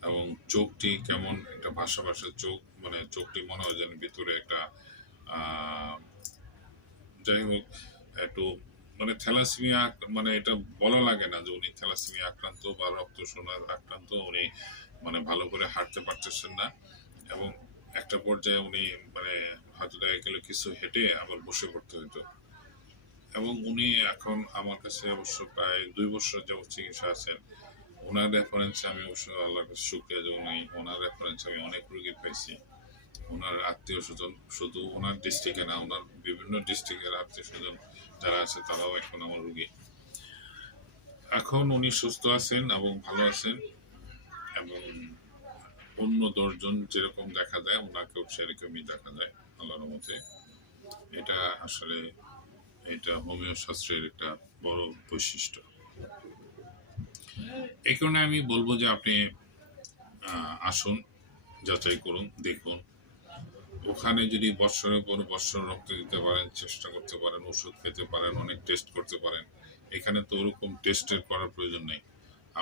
এবং চোখটি কেমন একটা ভাসা ভাসা চোখ, মানে চোখটি মনে হয় যেন ভিতরে একটা যাই হোক একটু মানে থ্যালাসেমিয়া, মানে এটা বলা লাগে না যে উনি থ্যালাসেমিয়া আক্রান্ত বা রক্ত শোনার আক্রান্ত, উনি মানে ভালো করে হাঁটতে পারতেছেন না, এবং একটা পর্যায়ে উনি মানে হয়তো দেখা গেল কিছু হেঁটে আবার বসে পড়তে হতো। এবং উনি এখন আমার কাছে অবশ্য প্রায় 2 বছর যাবত চিকিৎসা আছেন। ওনার রেফারেন্সে আমি অবশ্য আল্লাহর কাছে শুকরিয়া যে ওনার রেফারেন্সে আমি অনেক রোগী পাইছি। ওনার আত্মীয় স্বজন শুধু ওনার ডিস্ট্রিক্টে না, ওনার বিভিন্ন ডিস্ট্রিক্টের আত্মীয় স্বজন যারা আছে তারাও এখন আমার রুগী। এখন উনি সুস্থ আছেন এবং ভালো আছেন, এবং অন্য 10 জন যেরকম দেখা যায় ওনাকেও সেরকমই দেখা যায় আল্লাহর মতে। এটা আসলে এটা হোমিও শাস্ত্রের একটা বড় বৈশিষ্ট্য। এই কারণে আমি বলবো যে আপনি আসুন, যাচাই করুন, দেখুন। ওখানে যদি বৎসরের পর বৎসর রক্ত দিতে পারেন, চেষ্টা করতে পারেন, ওষুধ খেতে পারেন, অনেক টেস্ট করতে পারেন। এখানে তো ওরকম টেস্টের করার প্রয়োজন নেই।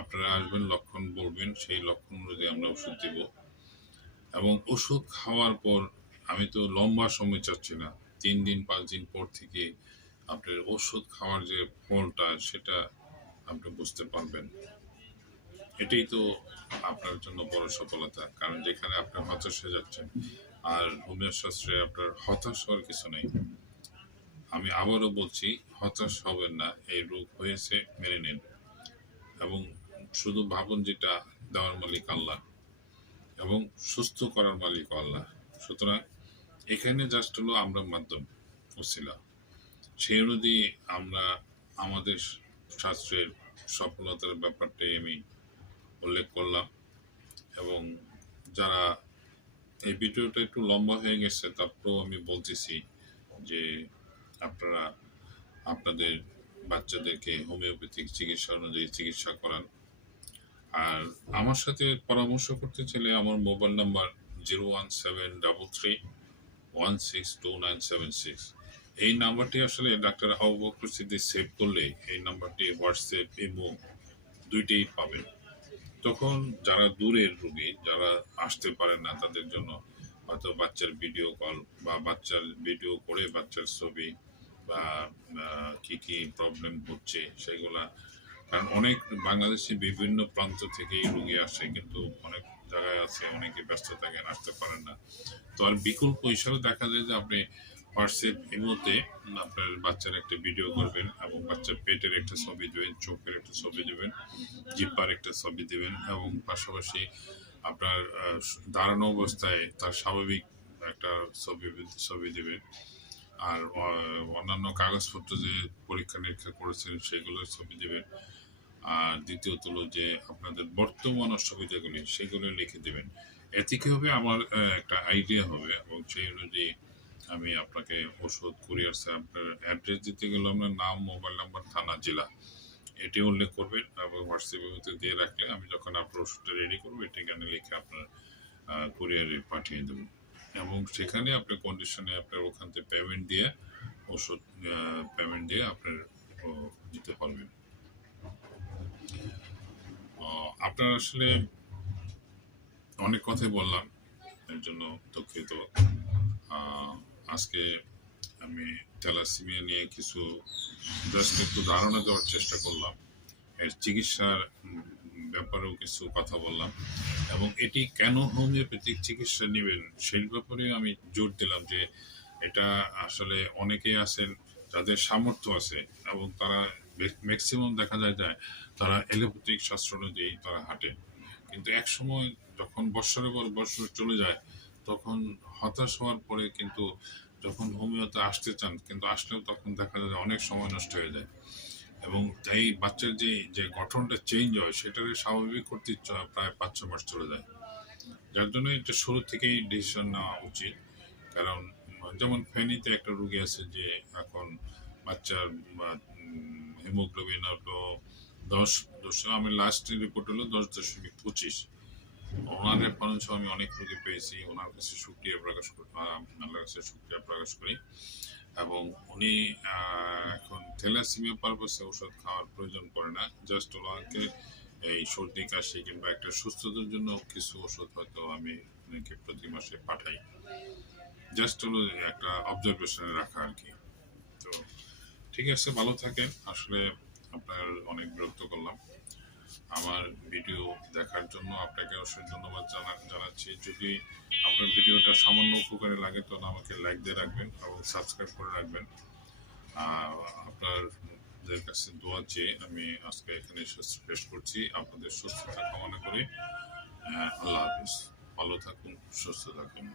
আপনারা আসবেন, লক্ষণ বলবেন, সেই লক্ষণ অনুযায়ী আমরা ওষুধ দিব। এবং ওষুধ খাওয়ার পর আমি তো লম্বা সময় চাচ্ছি না, 3 দিন 5 দিন পর থেকে আপনার ওষুধ খাওয়ার যে ফলটা সেটা আপনি বুঝতে পারবেন। এটাই তো আপনার জন্য বড় সফলতা, কারণ যেখানে আপনি হতাশ হয়ে যাচ্ছেন, আর হোমিও শাস্ত্রে আপনার হতাশ হওয়ার কিছু নেই। আমি আবারও বলছি, হতাশ হবেন না, এই রোগ হয়েছে মেনে নিন এবং শুধু ভাবুন যেটা দেওয়ার মালিক আল্লাহ এবং সুস্থ করার মালিক আল্লাহ। সুতরাং এখানে জাস্ট হলো আমরা মাধ্যম ওসিলা, সেই অনুযায়ী আমরা আমাদের শাস্ত্রের সফলতার ব্যাপারটাই আমি উল্লেখ করলাম। এবং যারা এই ভিডিওটা একটু লম্বা হয়ে গেছে তারপরেও আমি বলতেছি যে আপনারা আপনাদের বাচ্চাদেরকে হোমিওপ্যাথিক চিকিৎসা অনুযায়ী চিকিৎসা করান। আর আমার সাথে পরামর্শ করতে চাইলে আমার মোবাইল নাম্বার 01733162976। এই নাম্বারটি আসলে ডাক্তার আবু বকর সিদ্দিক সেভ করলে এই নাম্বারটি হোয়াটসঅ্যাপ ইমো দুইটাই পাবেন। তখন যারা দূরের রোগী, যারা আসতে পারে না, তাদের জন্য হয়তো বাচ্চার ভিডিও কল বা বাচ্চার ভিডিও করে বাচ্চার ছবি বা কি কি প্রবলেম হচ্ছে সেগুলা, কারণ অনেক বাংলাদেশে বিভিন্ন প্রান্ত থেকেই রোগী আসে, কিন্তু অনেক জায়গায় আছে অনেকে ব্যস্ত থাকেন, আসতে পারেন না। তো আর বিকল্প হিসাবে দেখা যায় যে আপনি হোয়াটসঅ্যাপ ইমোতে আপনার বাচ্চার একটা ভিডিও করবেন এবং বাচ্চার পেটের একটা ছবি দেবেন, চোখের একটা ছবি দেবেন, জিব্বার একটা ছবি দেবেন এবং পাশাপাশি আপনার দাঁড়ানো অবস্থায় তার স্বাভাবিক একটা ছবি ছবি দেবেন। আর অন্যান্য কাগজপত্র যে পরীক্ষা নিরীক্ষা করেছেন সেগুলোর ছবি দেবেন। আর দ্বিতীয়ত হলো যে আপনাদের বর্তমান অসুবিধাগুলি সেগুলো লিখে দেবেন। এতে কি হবে, আমার একটা আইডিয়া হবে এবং সেই অনুযায়ী আমি আপনাকে ওষুধ কুরিয়ার আপনার অ্যাড্রেস দিতে গেলে আপনার নাম, মোবাইল নাম্বার, থানা, জেলা এটি উল্লেখ করবেন এবং হোয়াটসঅ্যাপের মধ্যে দিয়ে রাখলে আমি যখন আপনার ওষুধটা রেডি করবো এটি এখানে লিখে আপনার কুরিয়ারে পাঠিয়ে দেবো এবং সেখানে আপনার কন্ডিশনে আপনার ওখান থেকে পেমেন্ট দিয়ে ওষুধ পেমেন্ট দিয়ে আপনার দিতে পারবেন। আপনার আসলে অনেক কথাই বললাম, এর জন্য দুঃখিত। আজকে আমি থ্যালাসেমিয়া নিয়ে কিছু জাস্ট একটু ধারণা দেওয়ার চেষ্টা করলাম, এর চিকিৎসার ব্যাপারেও কিছু কথা বললাম এবং এটি কেন হোমিওপ্যাথিক চিকিৎসা নেবেন সেই ব্যাপারে আমি জোর দিলাম যে এটা আসলে অনেকেই আছেন যাদের সামর্থ্য আছে এবং তারা ম্যাক্সিমাম দেখা যায় তারা এলোপ্যাথিক শাস্ত্র অনুযায়ী তারা হাঁটে, কিন্তু এক সময় যখন বৎসরের পর বৎসর চলে যায় তখন হতাশ হওয়ার পরে কিন্তু যখন হোমিওতে আসতে চান কিন্তু আসলেও তখন দেখা যায় অনেক সময় নষ্ট হয়ে যায় এবং এই বাচ্চার যে গঠনটা চেঞ্জ হয় সেটাকে স্বাভাবিক করতে প্রায় 5-6 মাস চলে যায়। যার জন্য এটা শুরু থেকেই ডিসিশন নেওয়া উচিত। কারণ যেমন ফেনীতে একটা রোগী আছে যে এখন বাচ্চার হিমোগ্লোবিন হলো 10, আমি লাস্ট রিপোর্ট হলো 10.25। ওনার রেফারেন্স আমি অনেক রোগী পেয়েছি, ওনার কাছে শুকরিয়া প্রকাশ করি, আল্লাহর কাছে শুকরিয়া প্রকাশ করি এবং উনি এখন থ্যালাসেমিয়া পারপাসে ওষুধ খাওয়ার প্রয়োজন পড়ে না, জাস্ট ওনাকে এই সর্দি কাশি কিংবা একটা সুস্থতার জন্য কিছু ওষুধ হয়তো আমি ওনাকে প্রতি মাসে পাঠাই, জাস্ট হলো একটা অবজারভেশনে রাখা আর কি। তো ঠিক আছে, ভালো থাকেন। আসলে আপনার অনেক বিরক্ত করলাম। আমার ভিডিও দেখার জন্য আপনাকে অবশ্যই ধন্যবাদ জানাচ্ছি। যদি আপনার ভিডিওটা সামান্য উপকারে লাগে তাহলে আমাকে লাইক দিয়ে রাখবেন এবং সাবস্ক্রাইব করে রাখবেন। আপনাদের কাছে দোয়া চেয়ে আমি আজকে এখানে শেষ করছি। আপনাদের সুস্থতা কামনা করে আল্লাহ হাফিজ। ভালো থাকুন, সুস্থ থাকুন।